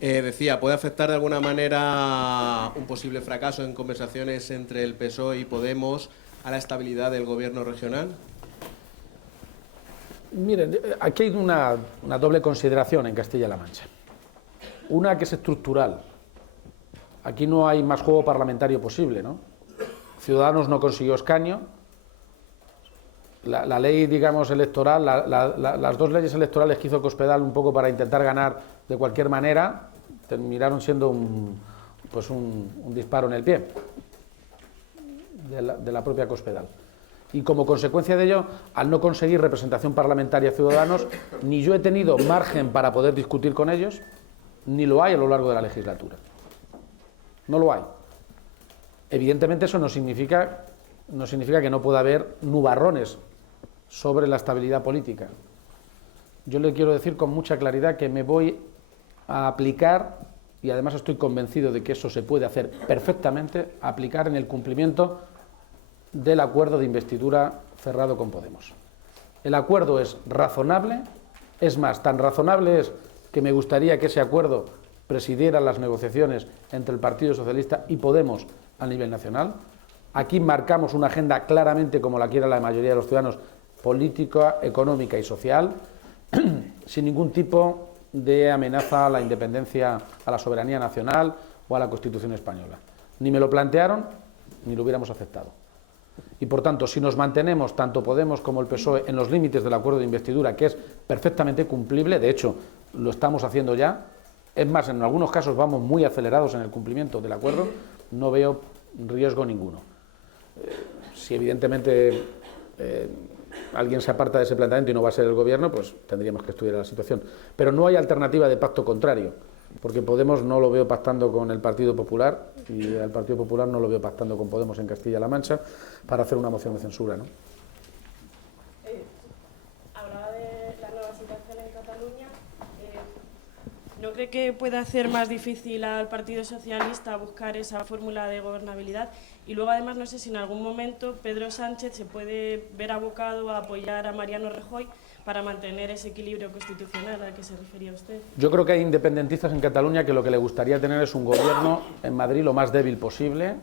Decía, ¿puede afectar de alguna manera un posible fracaso en conversaciones entre el PSOE y Podemos a la estabilidad del gobierno regional? Miren, aquí hay una doble consideración en Castilla-La Mancha. Una que es estructural. Aquí no hay más juego parlamentario posible, ¿no? Ciudadanos no consiguió escaño. La ley, digamos, electoral, las dos leyes electorales que hizo Cospedal un poco para intentar ganar de cualquier manera, terminaron siendo un disparo en el pie de la propia Cospedal. Y como consecuencia de ello, al no conseguir representación parlamentaria a Ciudadanos, ni yo he tenido margen para poder discutir con ellos, ni lo hay a lo largo de la legislatura. No lo hay. Evidentemente eso no significa que no pueda haber nubarrones sobre la estabilidad política. Yo le quiero decir con mucha claridad que me voy a aplicar, y además estoy convencido de que eso se puede hacer perfectamente, aplicar en el cumplimiento del acuerdo de investidura cerrado con Podemos. El acuerdo es razonable, es más, tan razonable es que me gustaría que ese acuerdo presidiera las negociaciones entre el Partido Socialista y Podemos a nivel nacional. Aquí marcamos una agenda claramente, como la quiere la mayoría de los ciudadanos, política, económica y social, sin ningún tipo de amenaza a la independencia, a la soberanía nacional o a la Constitución española. Ni me lo plantearon, ni lo hubiéramos aceptado. Y por tanto, si nos mantenemos, tanto Podemos como el PSOE, en los límites del acuerdo de investidura, que es perfectamente cumplible, de hecho, lo estamos haciendo ya, es más, en algunos casos vamos muy acelerados en el cumplimiento del acuerdo, no veo riesgo ninguno. Si evidentemente alguien se aparta de ese planteamiento y no va a ser el gobierno, pues tendríamos que estudiar la situación. Pero no hay alternativa de pacto contrario, porque Podemos no lo veo pactando con el Partido Popular y al Partido Popular no lo veo pactando con Podemos en Castilla-La Mancha para hacer una moción de censura, ¿no? Hablaba de la nueva situación en Cataluña. ¿No cree que puede hacer más difícil al Partido Socialista buscar esa fórmula de gobernabilidad? Y luego, además, no sé si en algún momento Pedro Sánchez se puede ver abocado a apoyar a Mariano Rajoy para mantener ese equilibrio constitucional al que se refería usted. Yo creo que hay independentistas en Cataluña que lo que le gustaría tener es un gobierno en Madrid lo más débil posible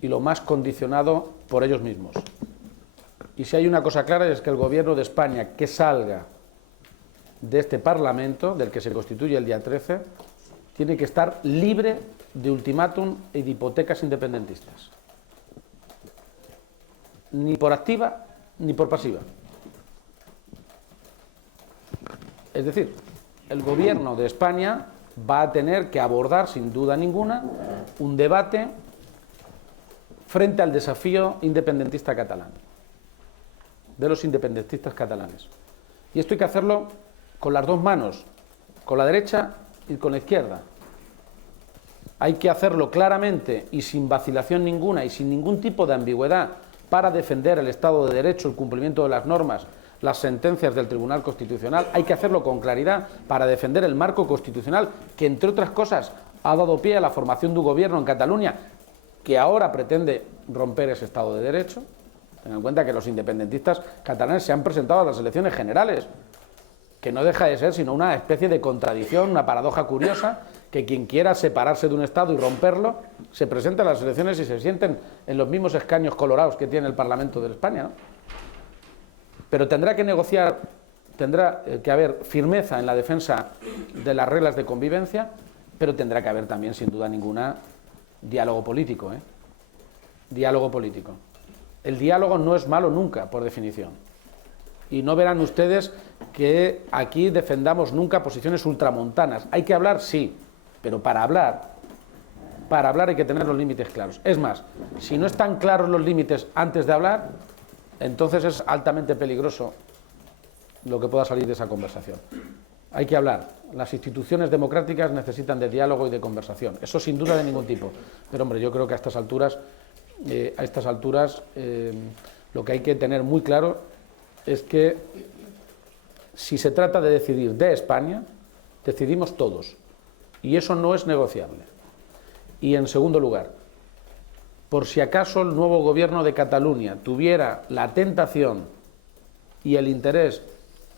y lo más condicionado por ellos mismos. Y si hay una cosa clara es que el gobierno de España que salga de este Parlamento, del que se constituye el día 13, tiene que estar libre de ultimátum y de hipotecas independentistas. Ni por activa ni por pasiva. Es decir, el gobierno de España va a tener que abordar, sin duda ninguna, un debate frente al desafío independentista catalán, de los independentistas catalanes. Y esto hay que hacerlo con las dos manos, con la derecha y con la izquierda. Hay que hacerlo claramente y sin vacilación ninguna y sin ningún tipo de ambigüedad para defender el Estado de Derecho, el cumplimiento de las normas, las sentencias del Tribunal Constitucional. Hay que hacerlo con claridad para defender el marco constitucional que, entre otras cosas, ha dado pie a la formación de un gobierno en Cataluña que ahora pretende romper ese Estado de Derecho. Tengan en cuenta que los independentistas catalanes se han presentado a las elecciones generales, que no deja de ser sino una especie de contradicción, una paradoja curiosa, que quien quiera separarse de un Estado y romperlo, se presenta a las elecciones y se sienten en los mismos escaños colorados que tiene el Parlamento de España, ¿no? Pero tendrá que negociar, tendrá que haber firmeza en la defensa de las reglas de convivencia, pero tendrá que haber también, sin duda ninguna, diálogo político, ¿eh? Diálogo político. El diálogo no es malo nunca, por definición. Y no verán ustedes que aquí defendamos nunca posiciones ultramontanas. Hay que hablar, sí, pero para hablar hay que tener los límites claros. Es más, si no están claros los límites antes de hablar, entonces es altamente peligroso lo que pueda salir de esa conversación. Hay que hablar. Las instituciones democráticas necesitan de diálogo y de conversación. Eso sin duda de ningún tipo. Pero hombre, yo creo que a estas alturas lo que hay que tener muy claro es que si se trata de decidir de España, decidimos todos. Y eso no es negociable. Y en segundo lugar, por si acaso el nuevo gobierno de Cataluña tuviera la tentación y el interés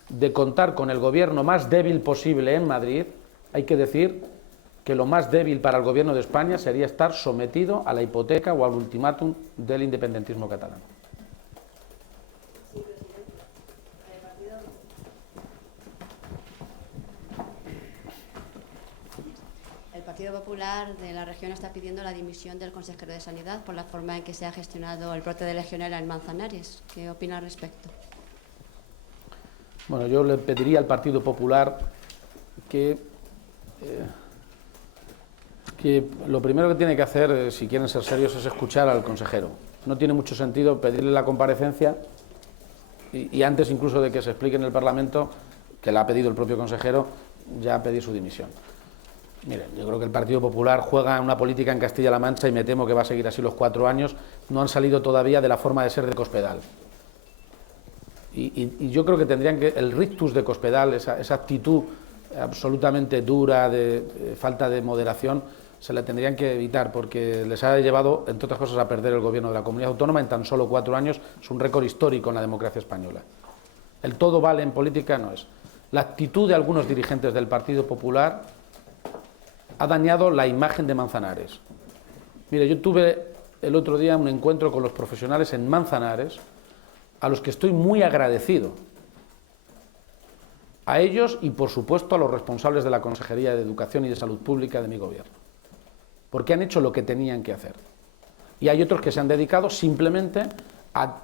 de contar con el gobierno más débil posible en Madrid, hay que decir que lo más débil para el gobierno de España sería estar sometido a la hipoteca o al ultimátum del independentismo catalán. El Partido Popular de la región está pidiendo la dimisión del consejero de Sanidad por la forma en que se ha gestionado el brote de Legionela en Manzanares. ¿Qué opina al respecto? Bueno, yo le pediría al Partido Popular que lo primero que tiene que hacer, si quieren ser serios, es escuchar al consejero. No tiene mucho sentido pedirle la comparecencia y antes incluso de que se explique en el Parlamento, que la ha pedido el propio consejero, ya pedir su dimisión. Miren, yo creo que el Partido Popular juega una política en Castilla-La Mancha y me temo que va a seguir así los 4 años. No han salido todavía de la forma de ser de Cospedal. Y yo creo que tendrían que, el rictus de Cospedal, esa actitud absolutamente dura, de falta de moderación, se la tendrían que evitar, porque les ha llevado, entre otras cosas, a perder el gobierno de la comunidad autónoma en tan solo 4 años. Es un récord histórico en la democracia española. El todo vale en política no es. La actitud de algunos dirigentes del Partido Popular ha dañado la imagen de Manzanares. Mire, yo tuve el otro día un encuentro con los profesionales en Manzanares, a los que estoy muy agradecido. A ellos y, por supuesto, a los responsables de la Consejería de Educación y de Salud Pública de mi gobierno, porque han hecho lo que tenían que hacer. Y hay otros que se han dedicado simplemente a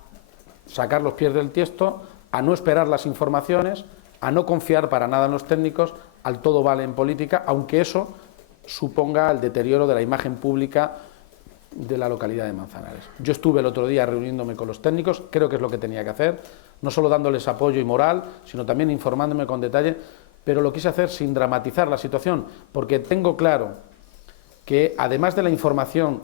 sacar los pies del tiesto, a no esperar las informaciones, a no confiar para nada en los técnicos, al todo vale en política, aunque eso suponga el deterioro de la imagen pública de la localidad de Manzanares. Yo estuve el otro día reuniéndome con los técnicos, creo que es lo que tenía que hacer, no solo dándoles apoyo y moral, sino también informándome con detalle, pero lo quise hacer sin dramatizar la situación, porque tengo claro que además de la información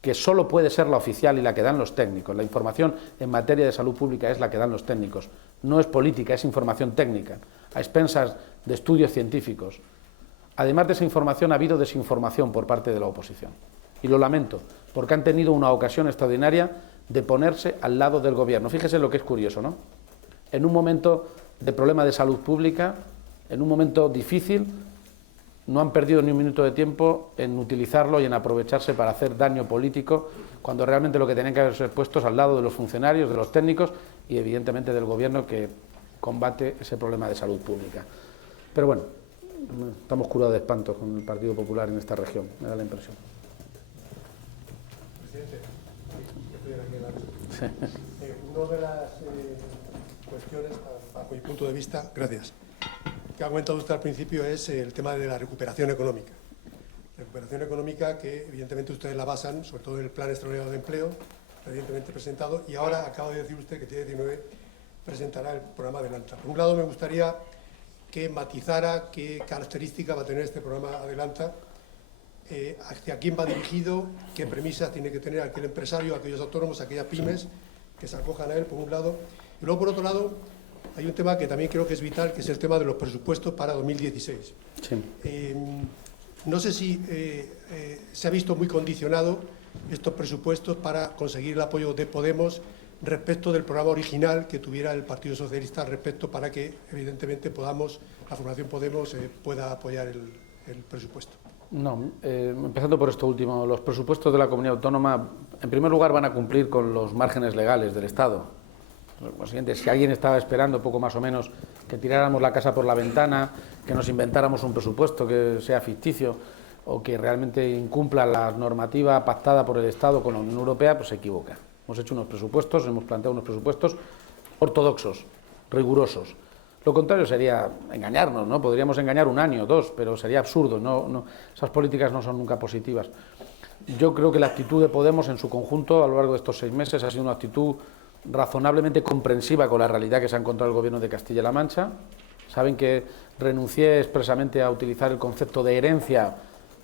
que solo puede ser la oficial y la que dan los técnicos, la información en materia de salud pública es la que dan los técnicos, no es política, es información técnica, a expensas de estudios científicos. Además de esa información ha habido desinformación por parte de la oposición. Y lo lamento, porque han tenido una ocasión extraordinaria de ponerse al lado del gobierno. Fíjese lo que es curioso, ¿no? En un momento de problema de salud pública, en un momento difícil, no han perdido ni un minuto de tiempo en utilizarlo y en aprovecharse para hacer daño político, cuando realmente lo que tenían que haber puestos al lado de los funcionarios, de los técnicos y evidentemente del gobierno que combate ese problema de salud pública. Pero bueno, estamos curados de espanto con el Partido Popular en esta región, me da la impresión. Presidente, estoy aquí en la mesa. Una de las cuestiones, bajo mi punto de vista, gracias, que ha comentado usted al principio es el tema de la recuperación económica. Recuperación económica que evidentemente ustedes la basan, sobre todo en el Plan Extraordinario de Empleo, recientemente presentado, y ahora acaba de decir usted que tiene 19 presentará el programa Adelanta. Por un lado, me gustaría que matizara qué características va a tener este programa Adelanta, hacia quién va dirigido, qué premisas tiene que tener aquel empresario, aquellos autónomos, aquellas pymes que se acojan a él, por un lado. Y luego, por otro lado, hay un tema que también creo que es vital, que es el tema de los presupuestos para 2016. Sí. No sé si se ha visto muy condicionado estos presupuestos para conseguir el apoyo de Podemos respecto del programa original que tuviera el Partido Socialista al respecto, para que evidentemente podamos, la formación Podemos pueda apoyar el presupuesto. No, empezando por esto último, los presupuestos de la comunidad autónoma, en primer lugar, van a cumplir con los márgenes legales del Estado. Lo siguiente, si alguien estaba esperando poco más o menos que tiráramos la casa por la ventana, que nos inventáramos un presupuesto que sea ficticio o que realmente incumpla la normativa pactada por el Estado con la Unión Europea, pues se equivoca. Hemos hecho unos presupuestos, hemos planteado unos presupuestos ortodoxos, rigurosos. Lo contrario sería engañarnos, ¿no? Podríamos engañar 1 año, 2, pero sería absurdo, esas políticas no son nunca positivas. Yo creo que la actitud de Podemos en su conjunto a lo largo de estos 6 meses ha sido una actitud razonablemente comprensiva con la realidad que se ha encontrado el Gobierno de Castilla-La Mancha. Saben que renuncié expresamente a utilizar el concepto de herencia,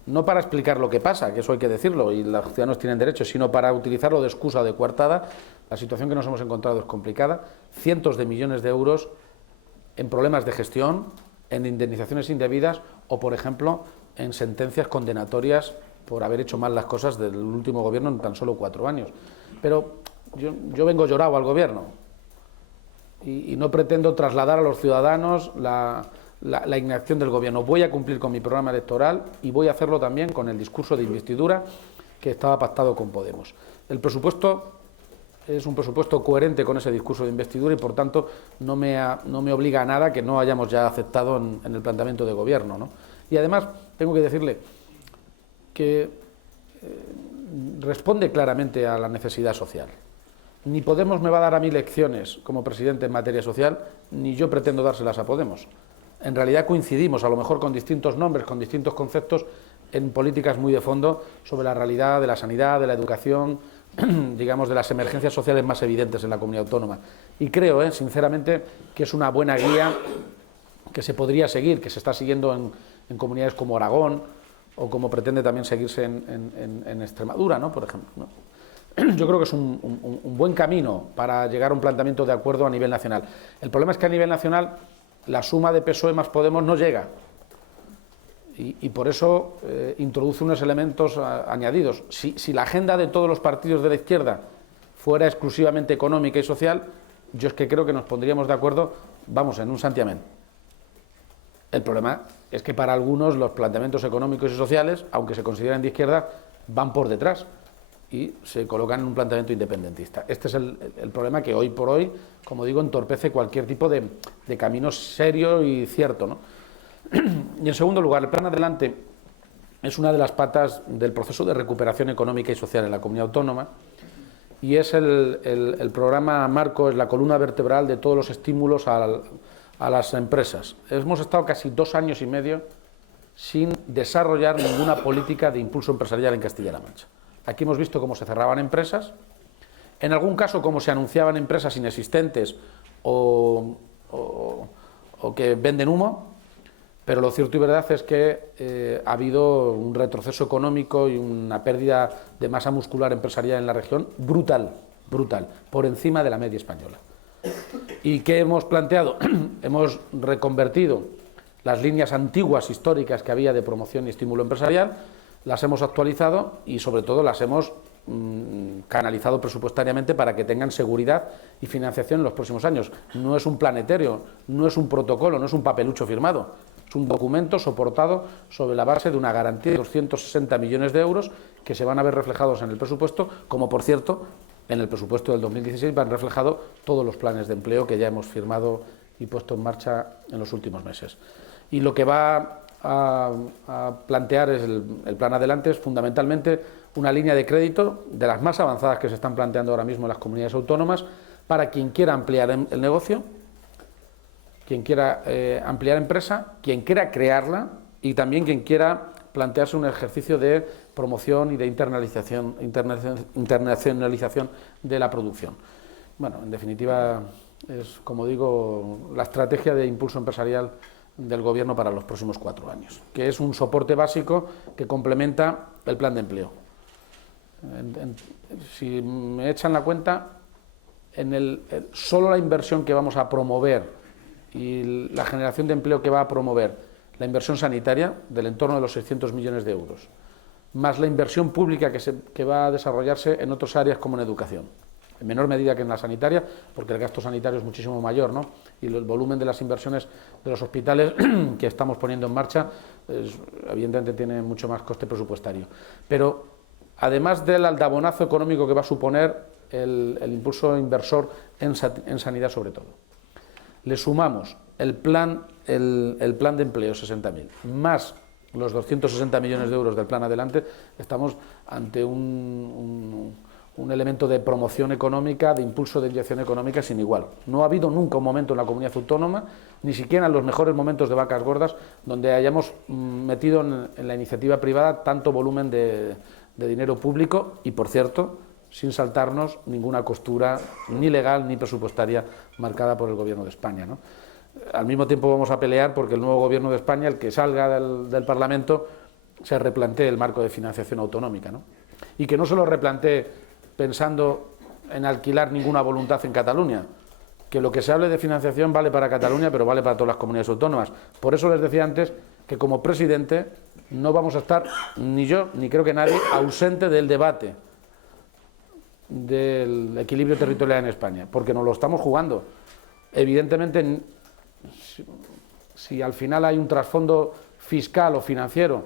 no para explicar lo que pasa, que eso hay que decirlo y los ciudadanos tienen derecho, sino para utilizarlo de excusa o de coartada. La situación que nos hemos encontrado es complicada, cientos de millones de euros en problemas de gestión, en indemnizaciones indebidas o, por ejemplo, en sentencias condenatorias por haber hecho mal las cosas del último Gobierno en tan solo 4 años. Pero yo vengo llorado al Gobierno y no pretendo trasladar a los ciudadanos la la inacción del Gobierno. Voy a cumplir con mi programa electoral y voy a hacerlo también con el discurso de investidura que estaba pactado con Podemos. El presupuesto es un presupuesto coherente con ese discurso de investidura y, por tanto, no me obliga a nada que no hayamos ya aceptado en el planteamiento de Gobierno, ¿no? Y además, tengo que decirle que responde claramente a la necesidad social. Ni Podemos me va a dar a mí lecciones como presidente en materia social, ni yo pretendo dárselas a Podemos. En realidad coincidimos, a lo mejor con distintos nombres, con distintos conceptos, en políticas muy de fondo sobre la realidad de la sanidad, de la educación, digamos, de las emergencias sociales más evidentes en la comunidad autónoma. Y creo, sinceramente, que es una buena guía que se podría seguir, que se está siguiendo en comunidades como Aragón, o como pretende también seguirse en Extremadura, ¿no?, por ejemplo, ¿no? Yo creo que es un buen camino para llegar a un planteamiento de acuerdo a nivel nacional. El problema es que a nivel nacional la suma de PSOE más Podemos no llega. Y por eso introduce unos elementos añadidos. Si la agenda de todos los partidos de la izquierda fuera exclusivamente económica y social, yo es que creo que nos pondríamos de acuerdo, vamos, en un santiamén. El problema es que para algunos los planteamientos económicos y sociales, aunque se consideren de izquierda, van por detrás y se colocan en un planteamiento independentista. Este es el problema que hoy por hoy, como digo, entorpece cualquier tipo de camino serio y cierto, ¿no? Y en segundo lugar, el Plan Adelante es una de las patas del proceso de recuperación económica y social en la comunidad autónoma y es el programa marco, es la columna vertebral de todos los estímulos a las empresas. Hemos estado casi 2 años y medio sin desarrollar ninguna política de impulso empresarial en Castilla-La Mancha. Aquí hemos visto cómo se cerraban empresas, en algún caso cómo se anunciaban empresas inexistentes o que venden humo, pero lo cierto y verdad es que ha habido un retroceso económico y una pérdida de masa muscular empresarial en la región brutal, por encima de la media española. ¿Y qué hemos planteado? Hemos reconvertido las líneas antiguas históricas que había de promoción y estímulo empresarial, las hemos actualizado y sobre todo las hemos canalizado presupuestariamente para que tengan seguridad y financiación en los próximos años. No es un plan etéreo, no es un protocolo, no es un papelucho firmado, es un documento soportado sobre la base de una garantía de 260 millones de euros que se van a ver reflejados en el presupuesto, como por cierto en el presupuesto del 2016 van reflejados todos los planes de empleo que ya hemos firmado y puesto en marcha en los últimos meses. Y lo que va a plantear es el Plan Adelante es fundamentalmente una línea de crédito de las más avanzadas que se están planteando ahora mismo en las comunidades autónomas para quien quiera ampliar el negocio, quien quiera ampliar empresa, quien quiera crearla y también quien quiera plantearse un ejercicio de promoción y de internacionalización de la producción. Bueno, en definitiva, es, como digo, la estrategia de impulso empresarial del Gobierno para los próximos 4 años, que es un soporte básico que complementa el plan de empleo. Si me echan la cuenta, solo la inversión que vamos a promover y la generación de empleo que va a promover la inversión sanitaria del entorno de los 600 millones de euros, más la inversión pública que va a desarrollarse en otras áreas como en educación, en menor medida que en la sanitaria, porque el gasto sanitario es muchísimo mayor, ¿no? Y el volumen de las inversiones de los hospitales que estamos poniendo en marcha, evidentemente tiene mucho más coste presupuestario. Pero además del aldabonazo económico que va a suponer el impulso inversor en sanidad sobre todo, le sumamos el plan de empleo 60.000, más los 260 millones de euros del Plan Adelante, estamos ante un elemento de promoción económica, de impulso de inyección económica sin igual. No ha habido nunca un momento en la comunidad autónoma, ni siquiera en los mejores momentos de vacas gordas, donde hayamos metido en la iniciativa privada tanto volumen de dinero público y, por cierto, sin saltarnos ninguna costura ni legal ni presupuestaria marcada por el Gobierno de España, ¿no? Al mismo tiempo vamos a pelear porque el nuevo Gobierno de España, el que salga del Parlamento, se replantee el marco de financiación autonómica, ¿no? Y que no se lo replantee pensando en alquilar ninguna voluntad en Cataluña, que lo que se hable de financiación vale para Cataluña, pero vale para todas las comunidades autónomas. Por eso les decía antes que como presidente no vamos a estar, ni yo, ni creo que nadie, ausente del debate del equilibrio territorial en España, porque nos lo estamos jugando. Evidentemente, Si al final hay un trasfondo fiscal o financiero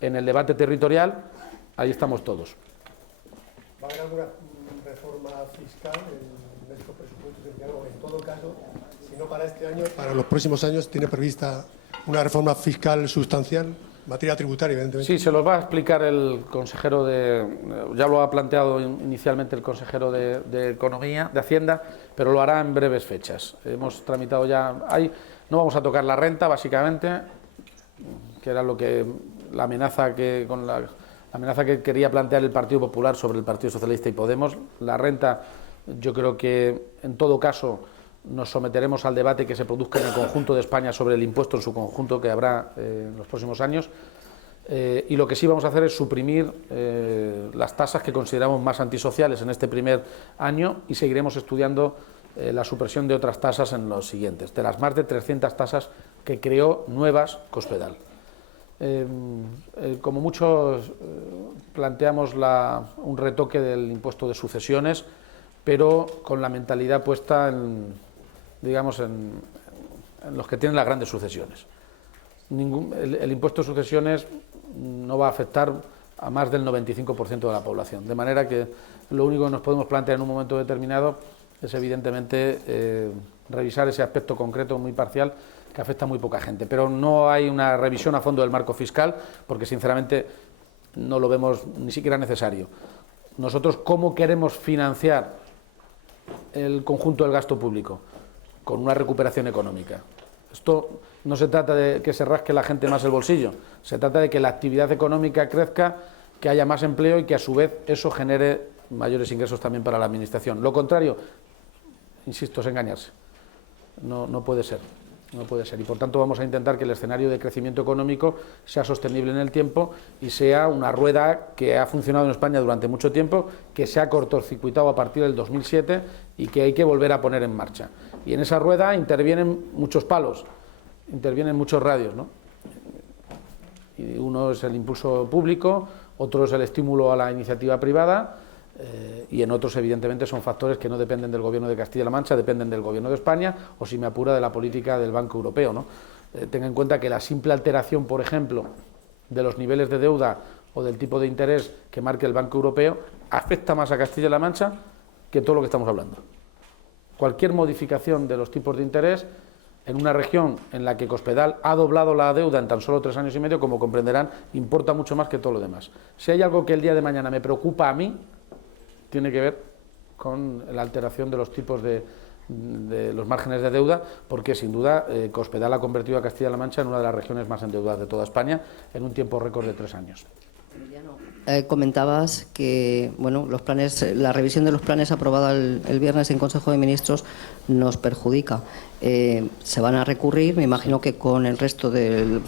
en el debate territorial, ahí estamos todos. ¿Va a haber alguna reforma fiscal en estos presupuestos? En todo caso, si no para este año, para los próximos años, ¿tiene prevista una reforma fiscal sustancial? Materia tributaria, evidentemente. Sí, se los va a explicar el consejero ya lo ha planteado inicialmente el consejero de Economía, de Hacienda, pero lo hará en breves fechas. Hemos tramitado ya, no vamos a tocar la renta, básicamente, que era la amenaza que quería plantear el Partido Popular sobre el Partido Socialista y Podemos. La renta, yo creo que en todo caso nos someteremos al debate que se produzca en el conjunto de España sobre el impuesto en su conjunto que habrá en los próximos años, y lo que sí vamos a hacer es suprimir las tasas que consideramos más antisociales en este primer año, y seguiremos estudiando la supresión de otras tasas en los siguientes, de las más de 300 tasas que creó nuevas Cospedal. Como muchos planteamos un retoque del impuesto de sucesiones, pero con la mentalidad puesta en los que tienen las grandes sucesiones. El impuesto de sucesiones no va a afectar a más del 95% de la población, de manera que lo único que nos podemos plantear en un momento determinado es evidentemente revisar ese aspecto concreto muy parcial que afecta a muy poca gente, pero no hay una revisión a fondo del marco fiscal porque sinceramente no lo vemos ni siquiera necesario. Nosotros, ¿cómo queremos financiar el conjunto del gasto público? Con una recuperación económica. Esto no se trata de que se rasque la gente más el bolsillo, se trata de que la actividad económica crezca, que haya más empleo y que a su vez eso genere mayores ingresos también para la Administración. Lo contrario, insisto, es engañarse. No puede ser. No puede ser, y por tanto vamos a intentar que el escenario de crecimiento económico sea sostenible en el tiempo y sea una rueda que ha funcionado en España durante mucho tiempo, que se ha cortocircuitado a partir del 2007 y que hay que volver a poner en marcha. Y en esa rueda intervienen muchos palos, intervienen muchos radios, ¿no? Y uno es el impulso público, otro es el estímulo a la iniciativa privada, y en otros evidentemente son factores que no dependen del Gobierno de Castilla-La Mancha, dependen del Gobierno de España o, si me apura, de la política del Banco Europeo, ¿no? Tenga en cuenta que la simple alteración, por ejemplo, de los niveles de deuda o del tipo de interés que marque el Banco Europeo afecta más a Castilla-La Mancha que todo lo que estamos hablando. Cualquier modificación de los tipos de interés en una región en la que Cospedal ha doblado la deuda en tan solo 3 años y medio, como comprenderán, importa mucho más que todo lo demás. Si hay algo que el día de mañana me preocupa a mí, tiene que ver con la alteración de los tipos de los márgenes de deuda, porque sin duda Cospedal ha convertido a Castilla-La Mancha en una de las regiones más endeudadas de toda España en un tiempo récord de 3 años. Comentabas que la revisión de los planes aprobada el viernes en Consejo de Ministros nos perjudica. Se van a recurrir, me imagino que con el resto de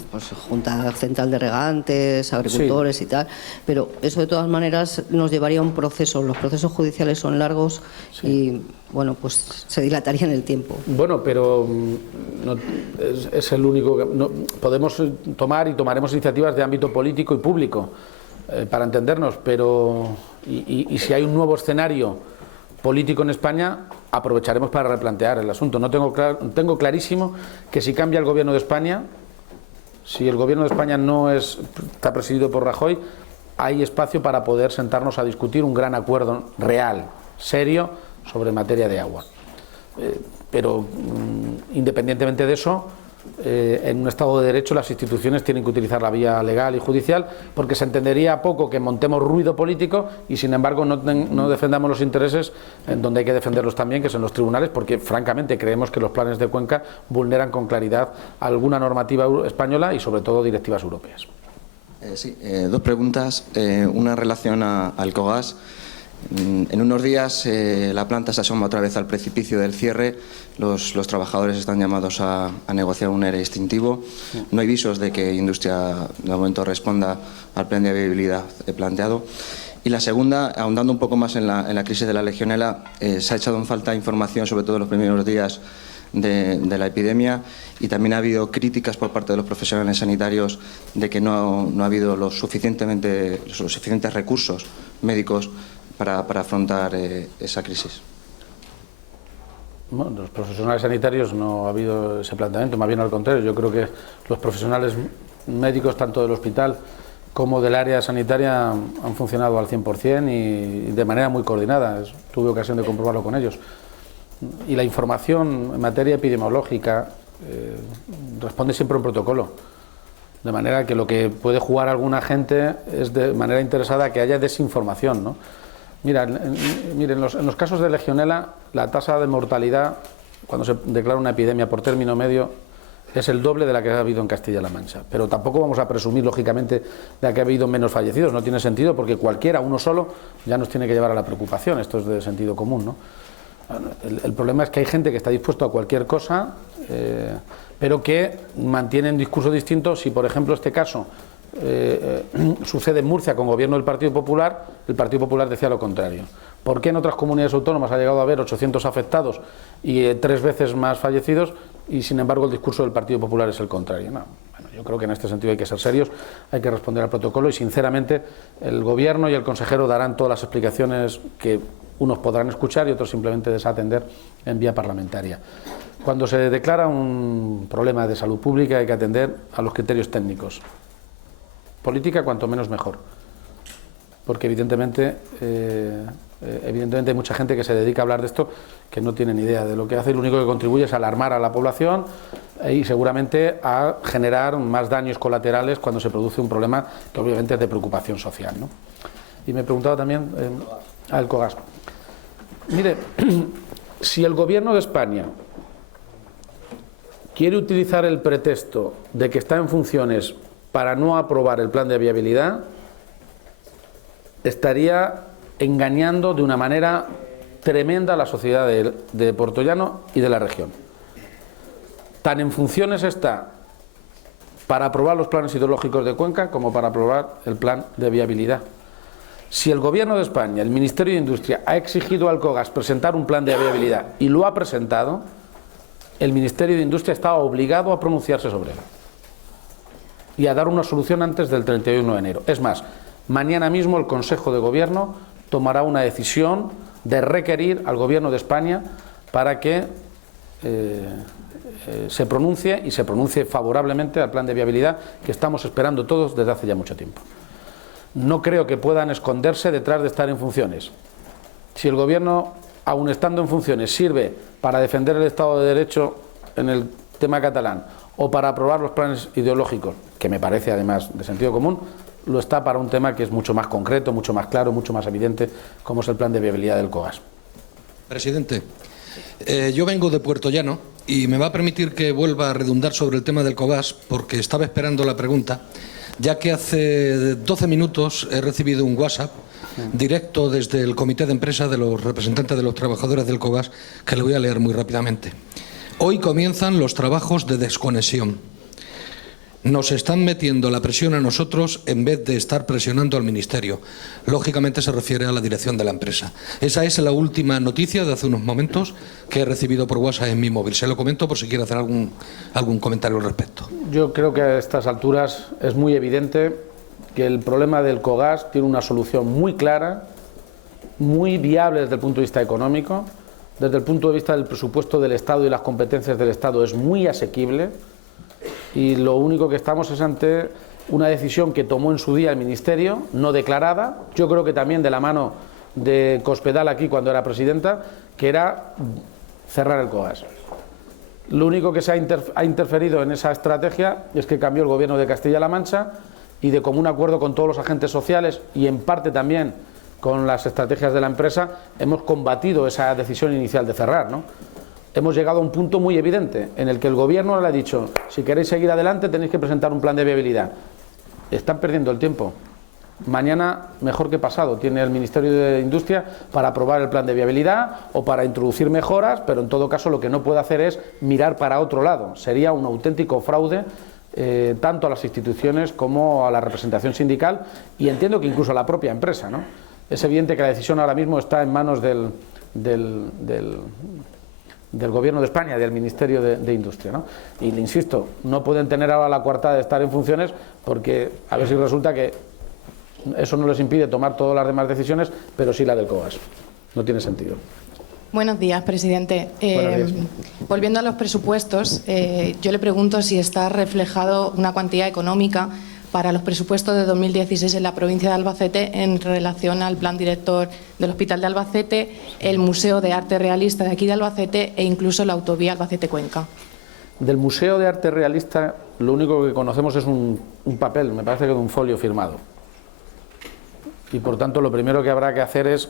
Junta Central de Regantes, agricultores, sí, y tal, pero eso de todas maneras nos llevaría a un proceso. Los procesos judiciales son largos, sí, y pues se dilataría en el tiempo. Bueno, pero no, es el único que podemos tomar y tomaremos iniciativas de ámbito político y público. Para entendernos, pero y si hay un nuevo escenario político en España, aprovecharemos para replantear el asunto. Tengo clarísimo que si cambia el Gobierno de España, si el Gobierno de España está presidido por Rajoy, hay espacio para poder sentarnos a discutir un gran acuerdo real, serio, sobre materia de agua. Pero independientemente de eso, en un Estado de Derecho las instituciones tienen que utilizar la vía legal y judicial, porque se entendería poco que montemos ruido político y sin embargo no defendamos los intereses en donde hay que defenderlos también, que son los tribunales, porque francamente creemos que los planes de Cuenca vulneran con claridad alguna normativa española y sobre todo directivas europeas. Sí, 2 preguntas, una en relación a Alcogas. En unos días la planta se asoma otra vez al precipicio del cierre. Los trabajadores están llamados a negociar un ERE extintivo. No hay visos de que Industria de momento responda al plan de viabilidad planteado. Y la segunda, ahondando un poco más en la crisis de la Legionela, se ha echado en falta información, sobre todo en los primeros días de la epidemia, y también ha habido críticas por parte de los profesionales sanitarios de que no ha habido los suficientes recursos médicos para afrontar esa crisis. Bueno, los profesionales sanitarios no ha habido ese planteamiento, más bien al contrario. Yo creo que los profesionales médicos, tanto del hospital como del área sanitaria, han funcionado al 100% y de manera muy coordinada. Tuve ocasión de comprobarlo con ellos. Y la información en materia epidemiológica responde siempre a un protocolo. De manera que lo que puede jugar alguna gente es de manera interesada que haya desinformación, ¿no? Mira, miren, en los casos de Legionela, la tasa de mortalidad, cuando se declara una epidemia por término medio, es el doble de la que ha habido en Castilla-La Mancha. Pero tampoco vamos a presumir, lógicamente, de que ha habido menos fallecidos. No tiene sentido, porque cualquiera, uno solo, ya nos tiene que llevar a la preocupación. Esto es de sentido común, ¿no? El problema es que hay gente que está dispuesto a cualquier cosa, pero que mantiene un discurso distinto. Si, por ejemplo, este caso sucede en Murcia con gobierno del Partido Popular, el Partido Popular decía lo contrario. ¿Por qué en otras comunidades autónomas ha llegado a haber 800 afectados y 3 veces más fallecidos y sin embargo el discurso del Partido Popular es el contrario? No. Bueno, yo creo que en este sentido hay que ser serios, hay que responder al protocolo y sinceramente el gobierno y el consejero darán todas las explicaciones que unos podrán escuchar y otros simplemente desatender en vía parlamentaria. Cuando se declara un problema de salud pública hay que atender a los criterios técnicos. Política cuanto menos mejor, porque evidentemente hay mucha gente que se dedica a hablar de esto que no tiene ni idea de lo que hace y lo único que contribuye es alarmar a la población y seguramente a generar más daños colaterales cuando se produce un problema que obviamente es de preocupación social, ¿no? Y me preguntaba también al COGAS. Mire, si el gobierno de España quiere utilizar el pretexto de que está en funciones para no aprobar el plan de viabilidad, estaría engañando de una manera tremenda a la sociedad de Puertollano y de la región. Tan en funciones está para aprobar los planes hidrológicos de Cuenca como para aprobar el plan de viabilidad. Si el Gobierno de España, el Ministerio de Industria, ha exigido al COGAS presentar un plan de viabilidad y lo ha presentado, el Ministerio de Industria está obligado a pronunciarse sobre él y a dar una solución antes del 31 de enero. Es más, mañana mismo el Consejo de Gobierno tomará una decisión de requerir al Gobierno de España para que se pronuncie y se pronuncie favorablemente al plan de viabilidad que estamos esperando todos desde hace ya mucho tiempo. No creo que puedan esconderse detrás de estar en funciones. Si el Gobierno, aun estando en funciones, sirve para defender el Estado de Derecho en el tema catalán o para aprobar los planes ideológicos, que me parece además de sentido común, lo está para un tema que es mucho más concreto, mucho más claro, mucho más evidente, como es el plan de viabilidad del COGAS. Presidente, yo vengo de Puertollano y me va a permitir que vuelva a redundar sobre el tema del COGAS porque estaba esperando la pregunta, ya que hace 12 minutos he recibido un WhatsApp directo desde el comité de empresa de los representantes de los trabajadores del COGAS que le voy a leer muy rápidamente. Hoy comienzan los trabajos de desconexión. Nos están metiendo la presión a nosotros en vez de estar presionando al Ministerio. Lógicamente se refiere a la dirección de la empresa. Esa es la última noticia de hace unos momentos que he recibido por WhatsApp en mi móvil. Se lo comento por si quiere hacer algún comentario al respecto. Yo creo que a estas alturas es muy evidente que el problema del COGAS tiene una solución muy clara, muy viable desde el punto de vista económico, desde el punto de vista del presupuesto del Estado y las competencias del Estado es muy asequible. Y lo único que estamos es ante una decisión que tomó en su día el Ministerio, no declarada, yo creo que también de la mano de Cospedal aquí cuando era presidenta, que era cerrar el COGAS. Lo único que se ha interferido en esa estrategia es que cambió el Gobierno de Castilla-La Mancha y de común acuerdo con todos los agentes sociales y en parte también con las estrategias de la empresa hemos combatido esa decisión inicial de cerrar, ¿no? Hemos llegado a un punto muy evidente en el que el Gobierno le ha dicho si queréis seguir adelante tenéis que presentar un plan de viabilidad. Están perdiendo el tiempo. Mañana, mejor que pasado, tiene el Ministerio de Industria para aprobar el plan de viabilidad o para introducir mejoras, pero en todo caso lo que no puede hacer es mirar para otro lado. Sería un auténtico fraude tanto a las instituciones como a la representación sindical y entiendo que incluso a la propia empresa, ¿no? Es evidente que la decisión ahora mismo está en manos del Gobierno de España, del Ministerio de Industria, ¿no? Y le insisto, no pueden tener ahora la coartada de estar en funciones porque a ver si resulta que eso no les impide tomar todas las demás decisiones, pero sí la del COGAS. No tiene sentido. Buenos días, presidente. Buenos días. Volviendo a los presupuestos, yo le pregunto si está reflejado una cuantía económica para los presupuestos de 2016 en la provincia de Albacete en relación al plan director del Hospital de Albacete, el Museo de Arte Realista de aquí de Albacete e incluso la autovía Albacete-Cuenca. Del Museo de Arte Realista lo único que conocemos es un papel, me parece que de un folio firmado. Y por tanto lo primero que habrá que hacer es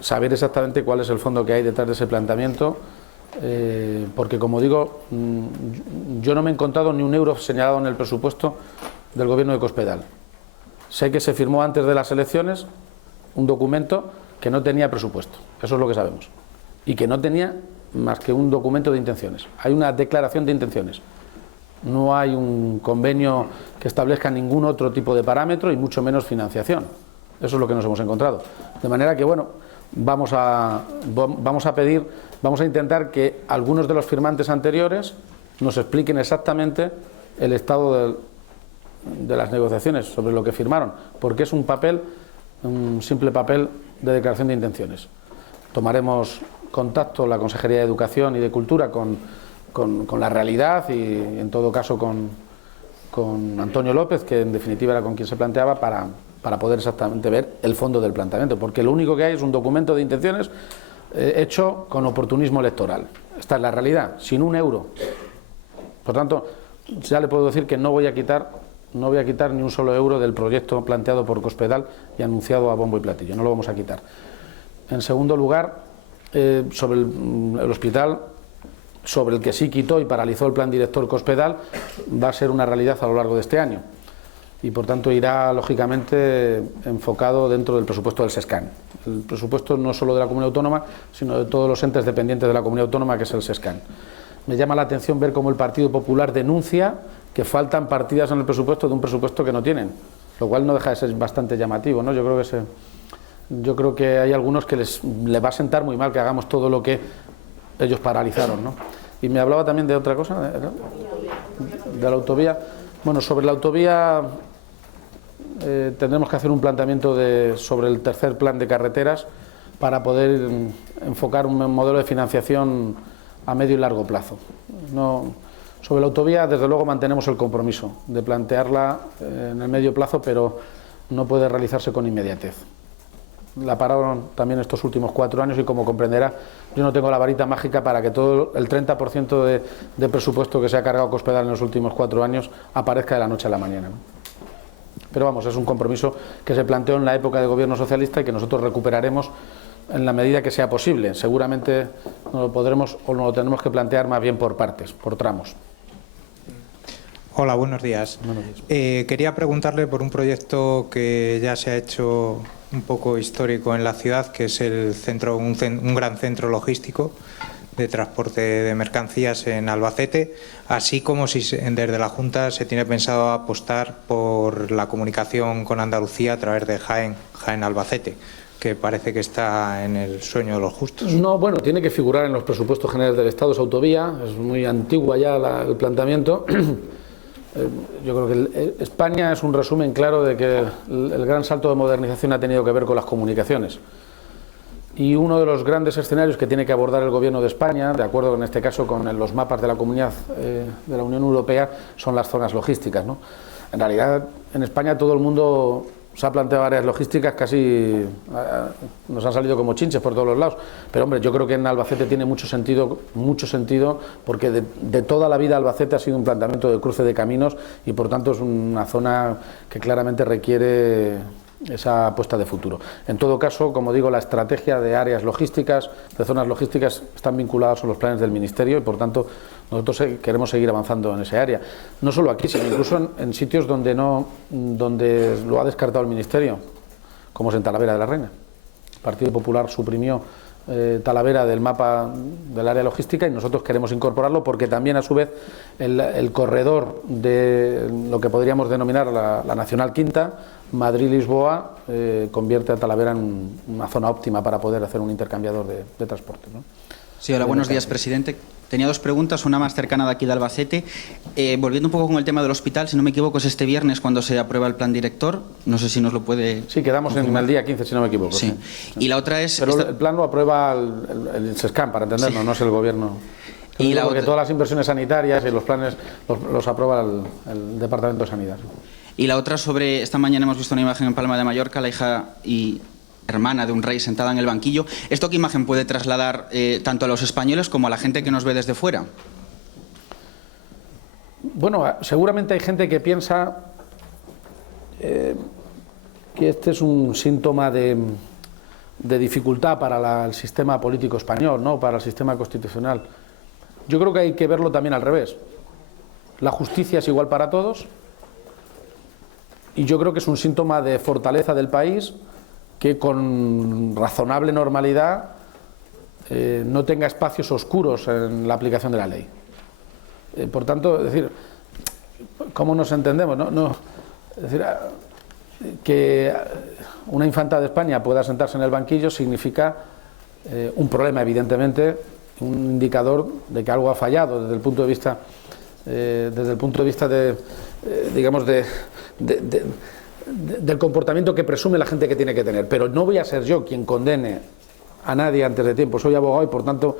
saber exactamente cuál es el fondo que hay detrás de ese planteamiento, porque como digo, yo no me he encontrado ni un euro señalado en el presupuesto del gobierno de Cospedal. Sé que se firmó antes de las elecciones un documento que no tenía presupuesto, eso es lo que sabemos, y que no tenía más que un documento de intenciones. Hay una declaración de intenciones, no hay un convenio que establezca ningún otro tipo de parámetro y mucho menos financiación. Eso es lo que nos hemos encontrado. De manera que, bueno, vamos a intentar que algunos de los firmantes anteriores nos expliquen exactamente el estado de las negociaciones sobre lo que firmaron, porque es un simple papel de declaración de intenciones. Tomaremos contacto la Consejería de Educación y de Cultura con la realidad y, en todo caso, con Antonio López, que en definitiva era con quien se planteaba, para poder exactamente ver el fondo del planteamiento, porque lo único que hay es un documento de intenciones hecho con oportunismo electoral. Esta es la realidad, sin un euro. Por tanto, ya le puedo decir que no voy a quitar ni un solo euro del proyecto planteado por Cospedal y anunciado a bombo y platillo, no lo vamos a quitar. En segundo lugar, sobre el hospital, sobre el que sí quitó y paralizó el plan director Cospedal, va a ser una realidad a lo largo de este año y por tanto irá lógicamente enfocado dentro del presupuesto del SESCAN. El presupuesto no solo de la comunidad autónoma, sino de todos los entes dependientes de la comunidad autónoma, que es el SESCAN. Me llama la atención ver cómo el Partido Popular denuncia que faltan partidas en el presupuesto de un presupuesto que no tienen, lo cual no deja de ser bastante llamativo, ¿no? Yo creo que hay algunos que les va a sentar muy mal que hagamos todo lo que ellos paralizaron, ¿no? Y me hablaba también de otra cosa, de la autovía. Bueno, sobre la autovía tendremos que hacer un planteamiento sobre el tercer plan de carreteras para poder enfocar un modelo de financiación a medio y largo plazo. Sobre la autovía, desde luego, mantenemos el compromiso de plantearla en el medio plazo, pero no puede realizarse con inmediatez. La pararon también estos últimos 4 años y, como comprenderá, yo no tengo la varita mágica para que todo el 30% de presupuesto que se ha cargado Cospedal en los últimos 4 años aparezca de la noche a la mañana, ¿no? Pero vamos, es un compromiso que se planteó en la época de gobierno socialista y que nosotros recuperaremos en la medida que sea posible. Seguramente no lo podremos o no lo tenemos que plantear más bien por partes, por tramos. Hola, buenos días. Buenos días. Quería preguntarle por un proyecto que ya se ha hecho un poco histórico en la ciudad, que es un gran centro logístico de transporte de mercancías en Albacete, así como si desde la Junta se tiene pensado apostar por la comunicación con Andalucía a través de Jaén-Albacete, que parece que está en el sueño de los justos. No, bueno, tiene que figurar en los presupuestos generales del Estado, esa autovía, es muy antigua ya el planteamiento. Yo creo que España es un resumen claro de que el gran salto de modernización ha tenido que ver con las comunicaciones. Y uno de los grandes escenarios que tiene que abordar el Gobierno de España, de acuerdo en este caso con los mapas de la Comunidad de la Unión Europea, son las zonas logísticas, ¿no? En realidad, en España todo el mundo se ha planteado áreas logísticas, casi nos han salido como chinches por todos los lados. Pero hombre, yo creo que en Albacete tiene mucho sentido, porque de toda la vida Albacete ha sido un planteamiento de cruce de caminos y por tanto es una zona que claramente requiere esa apuesta de futuro. En todo caso, como digo, la estrategia de áreas logísticas, de zonas logísticas, están vinculadas a los planes del Ministerio y por tanto nosotros queremos seguir avanzando en esa área. No solo aquí, sino incluso en sitios donde lo ha descartado el Ministerio, como es en Talavera de la Reina. El Partido Popular suprimió Talavera del mapa del área logística y nosotros queremos incorporarlo porque también a su vez el corredor de lo que podríamos denominar la Nacional Quinta, Madrid-Lisboa, convierte a Talavera en una zona óptima para poder hacer un intercambiador de transporte, ¿no? Sí, hola, buenos días, presidente. Tenía dos preguntas, una más cercana de aquí de Albacete. Volviendo un poco con el tema del hospital, si no me equivoco, es este viernes cuando se aprueba el plan director. No sé si nos lo puede... Sí, quedamos en el día 15, si no me equivoco. Sí. Y la otra es... Pero el plan lo aprueba el SESCAM, para entendernos, no es el Gobierno. Y porque todas las inversiones sanitarias y los planes los aprueba el Departamento de Sanidad. Y la otra sobre... Esta mañana hemos visto una imagen en Palma de Mallorca, la hija y hermana de un rey sentada en el banquillo. ¿Esto qué imagen puede trasladar tanto a los españoles como a la gente que nos ve desde fuera? Bueno, seguramente hay gente que piensa que este es un síntoma de dificultad para el sistema político español, ¿no? Para el sistema constitucional. Yo creo que hay que verlo también al revés. La justicia es igual para todos y yo creo que es un síntoma de fortaleza del país que con razonable normalidad no tenga espacios oscuros en la aplicación de la ley. Por tanto, es decir, ¿cómo nos entendemos? Es decir, que una infanta de España pueda sentarse en el banquillo significa un problema, evidentemente, un indicador de que algo ha fallado desde el punto de vista digamos del comportamiento que presume la gente que tiene que tener. Pero no voy a ser yo quien condene a nadie antes de tiempo. Soy abogado y por tanto,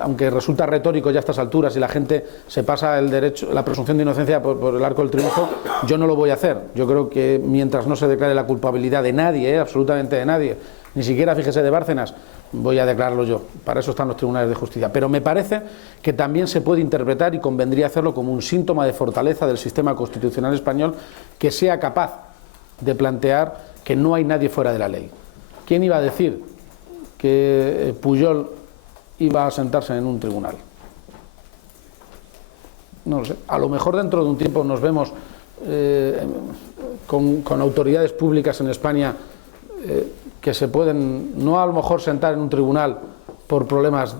aunque resulta retórico ya a estas alturas y la gente se pasa el derecho, la presunción de inocencia por el arco del triunfo, yo no lo voy a hacer. Yo creo que mientras no se declare la culpabilidad de nadie, absolutamente de nadie, ni siquiera, fíjese, de Bárcenas, voy a declararlo yo. Para eso están los tribunales de justicia. Pero me parece que también se puede interpretar y convendría hacerlo como un síntoma de fortaleza del sistema constitucional español que sea capaz de plantear que no hay nadie fuera de la ley. ¿Quién iba a decir que Pujol iba a sentarse en un tribunal? No lo sé. A lo mejor dentro de un tiempo nos vemos con autoridades públicas en España que se pueden, no a lo mejor sentar en un tribunal por problemas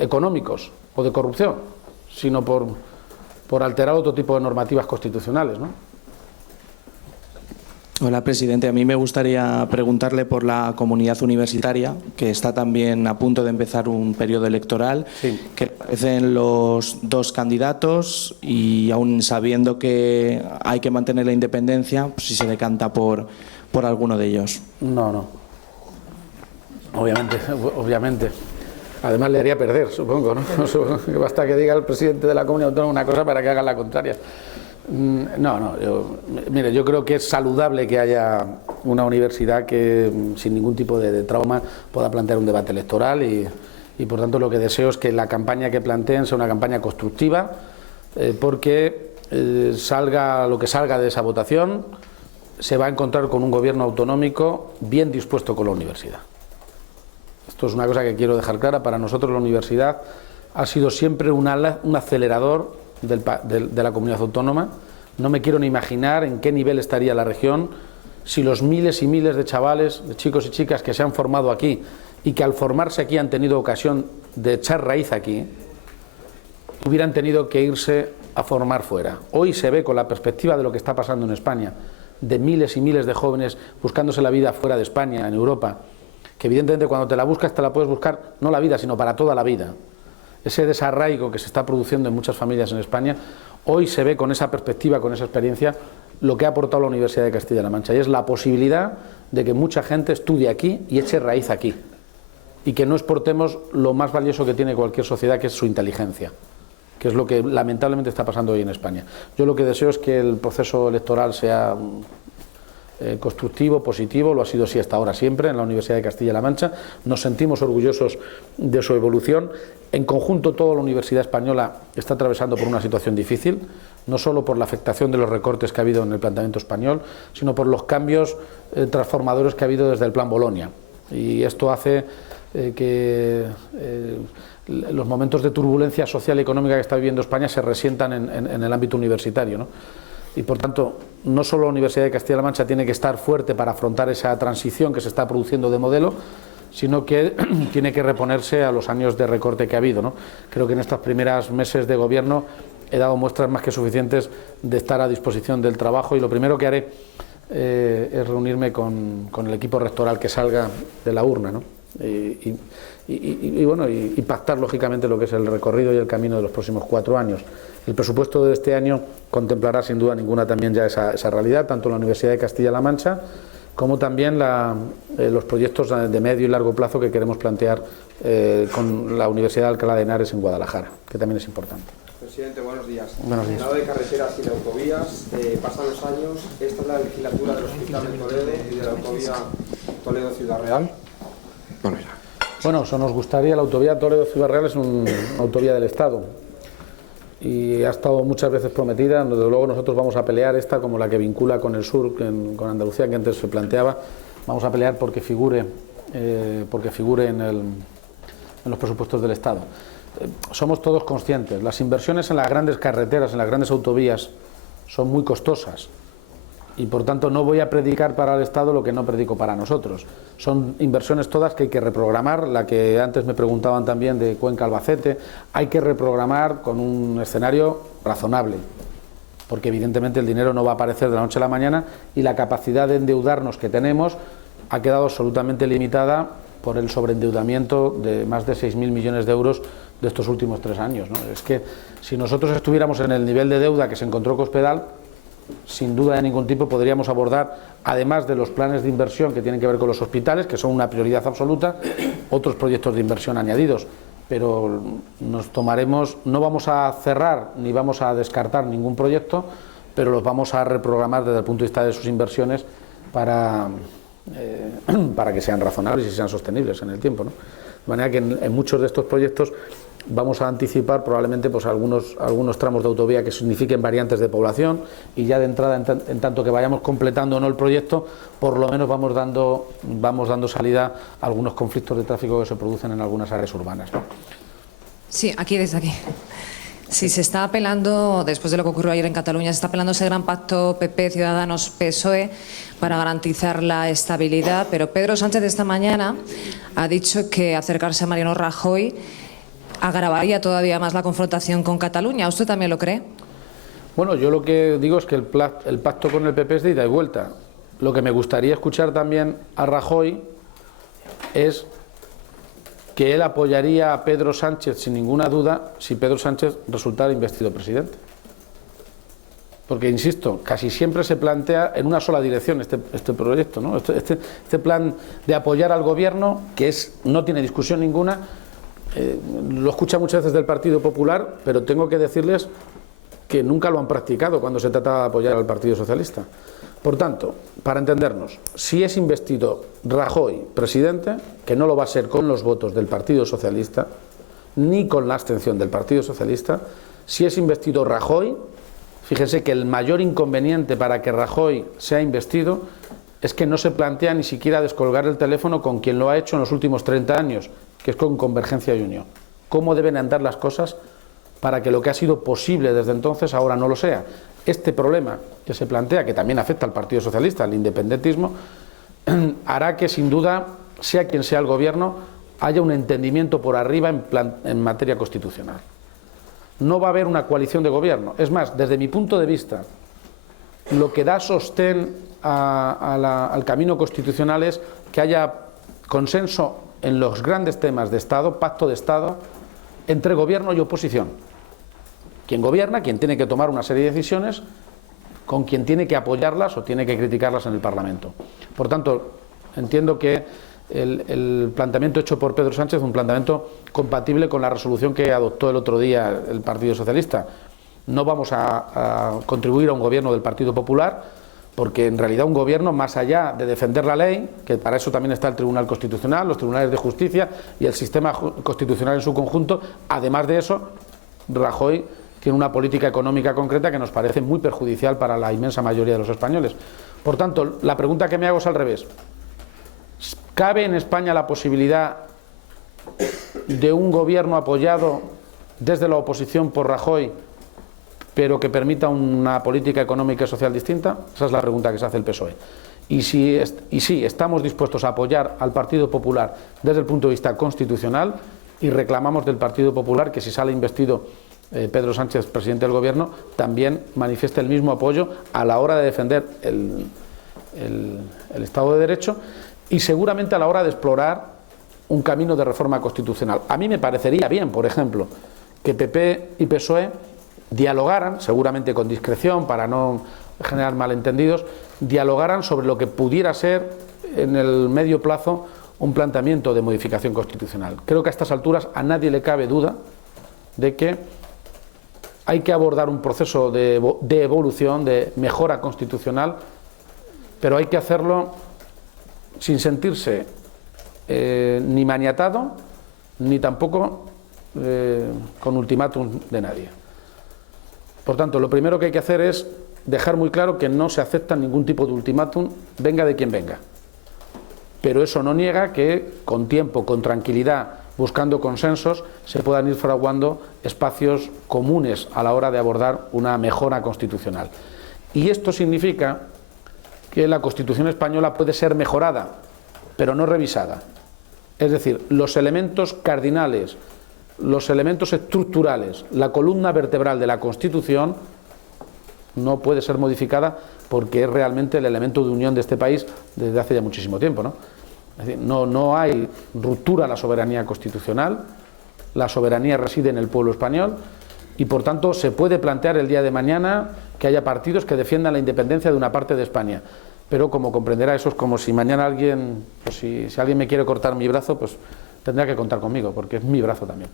económicos o de corrupción, sino por alterar otro tipo de normativas constitucionales, ¿no? Hola, presidente. A mí me gustaría preguntarle por la comunidad universitaria, que está también a punto de empezar un periodo electoral. Sí. ¿Qué le parecen los dos candidatos? Y aún sabiendo que hay que mantener la independencia, pues si se decanta por alguno de ellos. No. Obviamente. Además le haría perder, supongo, ¿no? Basta que diga el presidente de la comunidad autónoma una cosa para que haga la contraria. Mire, yo creo que es saludable que haya una universidad que sin ningún tipo de trauma pueda plantear un debate electoral y por tanto lo que deseo es que la campaña que planteen sea una campaña constructiva porque salga lo que salga de esa votación se va a encontrar con un gobierno autonómico bien dispuesto con la universidad. Esto es una cosa que quiero dejar clara. Para nosotros la universidad ha sido siempre un acelerador de la comunidad autónoma. No me quiero ni imaginar en qué nivel estaría la región si los miles y miles de chavales, de chicos y chicas que se han formado aquí y que al formarse aquí han tenido ocasión de echar raíz aquí, hubieran tenido que irse a formar fuera. Hoy se ve con la perspectiva de lo que está pasando en España, de miles y miles de jóvenes buscándose la vida fuera de España, en Europa, que evidentemente cuando te la buscas te la puedes buscar no la vida, sino para toda la vida. Ese desarraigo que se está produciendo en muchas familias en España, hoy se ve con esa perspectiva, con esa experiencia, lo que ha aportado la Universidad de Castilla-La Mancha, y es la posibilidad de que mucha gente estudie aquí y eche raíz aquí, y que no exportemos lo más valioso que tiene cualquier sociedad, que es su inteligencia, que es lo que lamentablemente está pasando hoy en España. Yo lo que deseo es que el proceso electoral sea constructivo, positivo, lo ha sido así hasta ahora siempre en la Universidad de Castilla-La Mancha. Nos sentimos orgullosos de su evolución. En conjunto, toda la Universidad Española está atravesando por una situación difícil, no solo por la afectación de los recortes que ha habido en el planteamiento español, sino por los cambios transformadores que ha habido desde el Plan Bolonia. Y esto hace que los momentos de turbulencia social y económica que está viviendo España se resientan en el ámbito universitario, ¿no? Y por tanto, no solo la Universidad de Castilla-La Mancha tiene que estar fuerte para afrontar esa transición que se está produciendo de modelo, sino que tiene que reponerse a los años de recorte que ha habido, ¿no? Creo que en estos primeros meses de gobierno he dado muestras más que suficientes de estar a disposición del trabajo, y lo primero que haré es reunirme con el equipo rectoral que salga de la urna, ¿no? y pactar lógicamente lo que es el recorrido y el camino de los próximos 4 años. El presupuesto de este año contemplará sin duda ninguna también ya esa realidad, tanto en la Universidad de Castilla-La Mancha como también los proyectos de medio y largo plazo que queremos plantear con la Universidad de Alcalá de Henares en Guadalajara, que también es importante. Presidente, buenos días. Buenos días. Hablado de carreteras y de autovías, pasan los años, esta es la legislatura del Hospital de Toledo y de la autovía Toledo-Ciudad Real. Bueno, eso nos gustaría. La autovía Toledo-Ciudad Real es una autovía del Estado y ha estado muchas veces prometida. Desde luego nosotros vamos a pelear esta como la que vincula con el sur, con Andalucía, que antes se planteaba. Vamos a pelear porque figure en los presupuestos del Estado. Somos todos conscientes, las inversiones en las grandes carreteras, en las grandes autovías, son muy costosas y por tanto no voy a predicar para el Estado lo que no predico para nosotros. Son inversiones todas que hay que reprogramar, la que antes me preguntaban también de Cuenca-Albacete, hay que reprogramar con un escenario razonable, porque evidentemente el dinero no va a aparecer de la noche a la mañana y la capacidad de endeudarnos que tenemos ha quedado absolutamente limitada por el sobreendeudamiento de más de 6.000 millones de euros de estos últimos 3 años, ¿no? Es que si nosotros estuviéramos en el nivel de deuda que se encontró Cospedal, sin duda de ningún tipo podríamos abordar, además de los planes de inversión que tienen que ver con los hospitales, que son una prioridad absoluta, otros proyectos de inversión añadidos, pero nos tomaremos, no vamos a cerrar ni vamos a descartar ningún proyecto, pero los vamos a reprogramar desde el punto de vista de sus inversiones para que sean razonables y sean sostenibles en el tiempo, ¿no? De manera que en muchos de estos proyectos vamos a anticipar probablemente pues algunos tramos de autovía que signifiquen variantes de población y ya de entrada, en tanto que vayamos completando o no el proyecto, por lo menos vamos dando salida a algunos conflictos de tráfico que se producen en algunas áreas urbanas, ¿no? Sí, aquí desde aquí. Sí, se está apelando, después de lo que ocurrió ayer en Cataluña, se está apelando a ese gran pacto PP, Ciudadanos, PSOE para garantizar la estabilidad, pero Pedro Sánchez esta mañana ha dicho que acercarse a Mariano Rajoy agravaría todavía más la confrontación con Cataluña. ¿Usted también lo cree? Bueno, yo lo que digo es que el pacto con el PP es de ida y vuelta. Lo que me gustaría escuchar también a Rajoy es que él apoyaría a Pedro Sánchez sin ninguna duda si Pedro Sánchez resultara investido presidente. Porque, insisto, casi siempre se plantea en una sola dirección este proyecto, ¿no? Este plan de apoyar al gobierno, que no tiene discusión ninguna, lo escucha muchas veces del Partido Popular, pero tengo que decirles que nunca lo han practicado cuando se trata de apoyar al Partido Socialista. Por tanto, para entendernos, si es investido Rajoy presidente, que no lo va a ser con los votos del Partido Socialista, ni con la abstención del Partido Socialista, si es investido Rajoy, fíjense que el mayor inconveniente para que Rajoy sea investido es que no se plantea ni siquiera descolgar el teléfono con quien lo ha hecho en los últimos 30 años, que es con Convergencia y Unión. ¿Cómo deben andar las cosas para que lo que ha sido posible desde entonces ahora no lo sea? Este problema que se plantea, que también afecta al Partido Socialista, al independentismo, hará que sin duda, sea quien sea el gobierno, haya un entendimiento por arriba en materia constitucional. No va a haber una coalición de gobierno. Es más, desde mi punto de vista, lo que da sostén al camino constitucional es que haya consenso en los grandes temas de Estado, pacto de Estado, entre gobierno y oposición. Quien gobierna, quien tiene que tomar una serie de decisiones, con quien tiene que apoyarlas o tiene que criticarlas en el Parlamento. Por tanto, entiendo que el planteamiento hecho por Pedro Sánchez es un planteamiento compatible con la resolución que adoptó el otro día el Partido Socialista. No vamos a contribuir a un gobierno del Partido Popular, porque en realidad un gobierno, más allá de defender la ley, que para eso también está el Tribunal Constitucional, los tribunales de justicia y el sistema constitucional en su conjunto, además de eso, Rajoy tiene una política económica concreta que nos parece muy perjudicial para la inmensa mayoría de los españoles. Por tanto, la pregunta que me hago es al revés. ¿Cabe en España la posibilidad de un gobierno apoyado desde la oposición por Rajoy, pero que permita una política económica y social distinta? Esa es la pregunta que se hace el PSOE. Y sí, estamos dispuestos a apoyar al Partido Popular desde el punto de vista constitucional y reclamamos del Partido Popular que si sale investido Pedro Sánchez, presidente del Gobierno, también manifieste el mismo apoyo a la hora de defender el Estado de Derecho y seguramente a la hora de explorar un camino de reforma constitucional. A mí me parecería bien, por ejemplo, que PP y PSOE dialogaran, seguramente con discreción para no generar malentendidos, dialogaran sobre lo que pudiera ser en el medio plazo un planteamiento de modificación constitucional. Creo que a estas alturas a nadie le cabe duda de que hay que abordar un proceso de evolución, de mejora constitucional, pero hay que hacerlo sin sentirse ni maniatado, ni tampoco con ultimátum de nadie. Por tanto, lo primero que hay que hacer es dejar muy claro que no se acepta ningún tipo de ultimátum, venga de quien venga. Pero eso no niega que con tiempo, con tranquilidad, buscando consensos, se puedan ir fraguando espacios comunes a la hora de abordar una mejora constitucional. Y esto significa que la Constitución española puede ser mejorada, pero no revisada. Es decir, los elementos cardinales, los elementos estructurales, la columna vertebral de la Constitución no puede ser modificada porque es realmente el elemento de unión de este país desde hace ya muchísimo tiempo, ¿no? Es decir, no hay ruptura a la soberanía constitucional, la soberanía reside en el pueblo español y por tanto se puede plantear el día de mañana que haya partidos que defiendan la independencia de una parte de España. Pero como comprenderá, eso es como si mañana alguien, pues si alguien me quiere cortar mi brazo, pues tendrá que contar conmigo, porque es mi brazo también.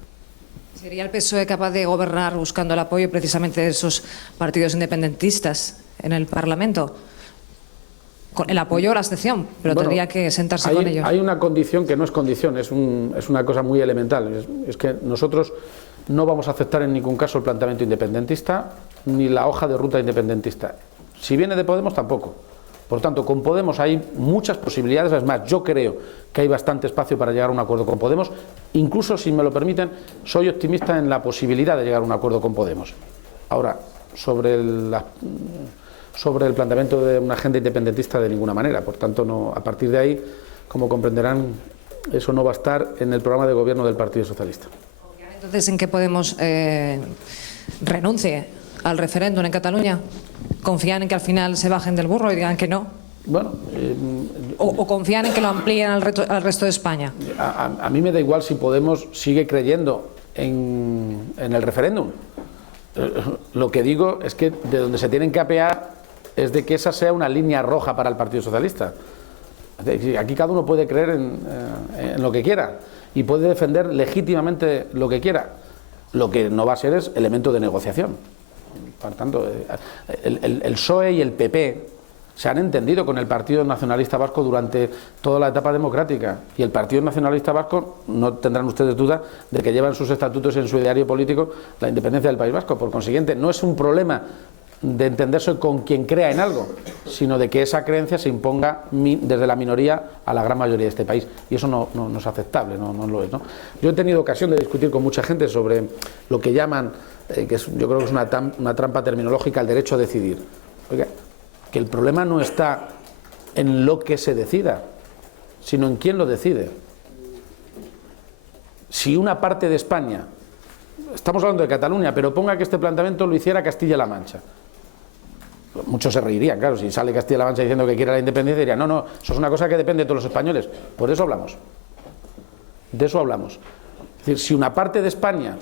¿Sería el PSOE capaz de gobernar buscando el apoyo precisamente de esos partidos independentistas en el Parlamento? Con el apoyo o la abstención, pero bueno, tendría que sentarse con ellos. Hay una condición que no es condición, es una cosa muy elemental. Es que nosotros no vamos a aceptar en ningún caso el planteamiento independentista ni la hoja de ruta independentista. Si viene de Podemos, tampoco. Por tanto, con Podemos hay muchas posibilidades. Es más, yo creo que hay bastante espacio para llegar a un acuerdo con Podemos. Incluso, si me lo permiten, soy optimista en la posibilidad de llegar a un acuerdo con Podemos. Ahora, sobre el planteamiento de una agenda independentista, de ninguna manera. Por tanto, no, a partir de ahí, como comprenderán, eso no va a estar en el programa de gobierno del Partido Socialista. Entonces, ¿en qué Podemos renuncie al referéndum en Cataluña? ¿Confían en que al final se bajen del burro y digan que no? Bueno, ¿O confían en que lo amplíen al resto de España? A mí me da igual si Podemos sigue creyendo en el referéndum. Lo que digo es que de donde se tienen que apear es de que esa sea una línea roja para el Partido Socialista. Aquí cada uno puede creer en lo que quiera y puede defender legítimamente lo que quiera. Lo que no va a ser es elemento de negociación. Por tanto, el PSOE y el PP se han entendido con el Partido Nacionalista Vasco durante toda la etapa democrática, y el Partido Nacionalista Vasco, no tendrán ustedes duda de que lleva en sus estatutos y en su ideario político la independencia del País Vasco. Por consiguiente, no es un problema de entenderse con quien crea en algo, sino de que esa creencia se imponga desde la minoría a la gran mayoría de este país, y eso no es aceptable, no lo es, ¿no? Yo he tenido ocasión de discutir con mucha gente sobre lo que llaman, yo creo que es una trampa terminológica, el derecho a decidir. Oiga, que el problema no está en lo que se decida, sino en quién lo decide. Si una parte de España, estamos hablando de Cataluña, pero ponga que este planteamiento lo hiciera Castilla-La Mancha, muchos se reirían, claro, si sale Castilla-La Mancha diciendo que quiere la independencia, dirían, no, eso es una cosa que depende de todos los españoles. Por eso hablamos, de eso hablamos. Es decir, si una parte de España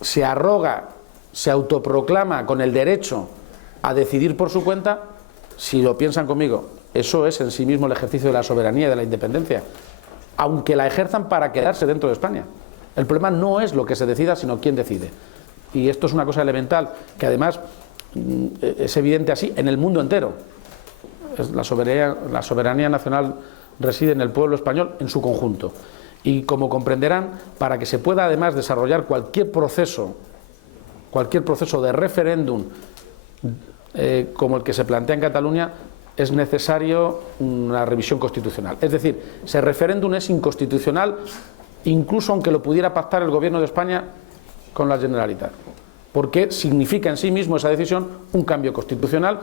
se arroga, se autoproclama con el derecho a decidir por su cuenta, si lo piensan conmigo, eso es en sí mismo el ejercicio de la soberanía y de la independencia, aunque la ejerzan para quedarse dentro de España. El problema no es lo que se decida, sino quién decide. Y esto es una cosa elemental, que además es evidente así en el mundo entero. La soberanía nacional reside en el pueblo español en su conjunto. Y como comprenderán, para que se pueda además desarrollar cualquier proceso de referéndum como el que se plantea en Cataluña, es necesario una revisión constitucional. Es decir, ese referéndum es inconstitucional incluso aunque lo pudiera pactar el Gobierno de España con la Generalitat, porque significa en sí mismo esa decisión un cambio constitucional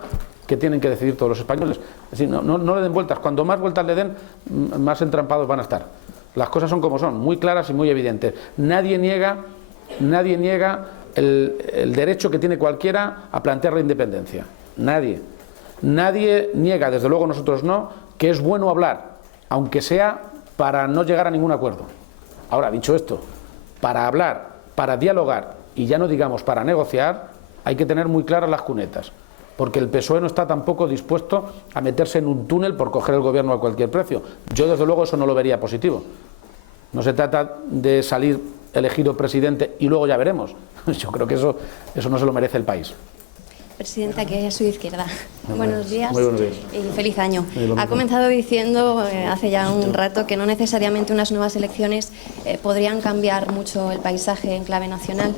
que tienen que decidir todos los españoles. Es decir, no le den vueltas, cuanto más vueltas le den, más entrampados van a estar. Las cosas son como son, muy claras y muy evidentes. Nadie niega el derecho que tiene cualquiera a plantear la independencia. Nadie niega, desde luego nosotros no, que es bueno hablar, aunque sea para no llegar a ningún acuerdo. Ahora, dicho esto, para hablar, para dialogar y ya no digamos para negociar, hay que tener muy claras las cunetas, porque el PSOE no está tampoco dispuesto a meterse en un túnel por coger el gobierno a cualquier precio. Yo, desde luego, eso no lo vería positivo. No se trata de salir elegido presidente y luego ya veremos. Yo creo que eso no se lo merece el país. Presidenta, que es a su izquierda. Buenos días. Muy buenos días. Y feliz año. Ha comenzado diciendo hace ya un rato que no necesariamente unas nuevas elecciones podrían cambiar mucho el paisaje en clave nacional.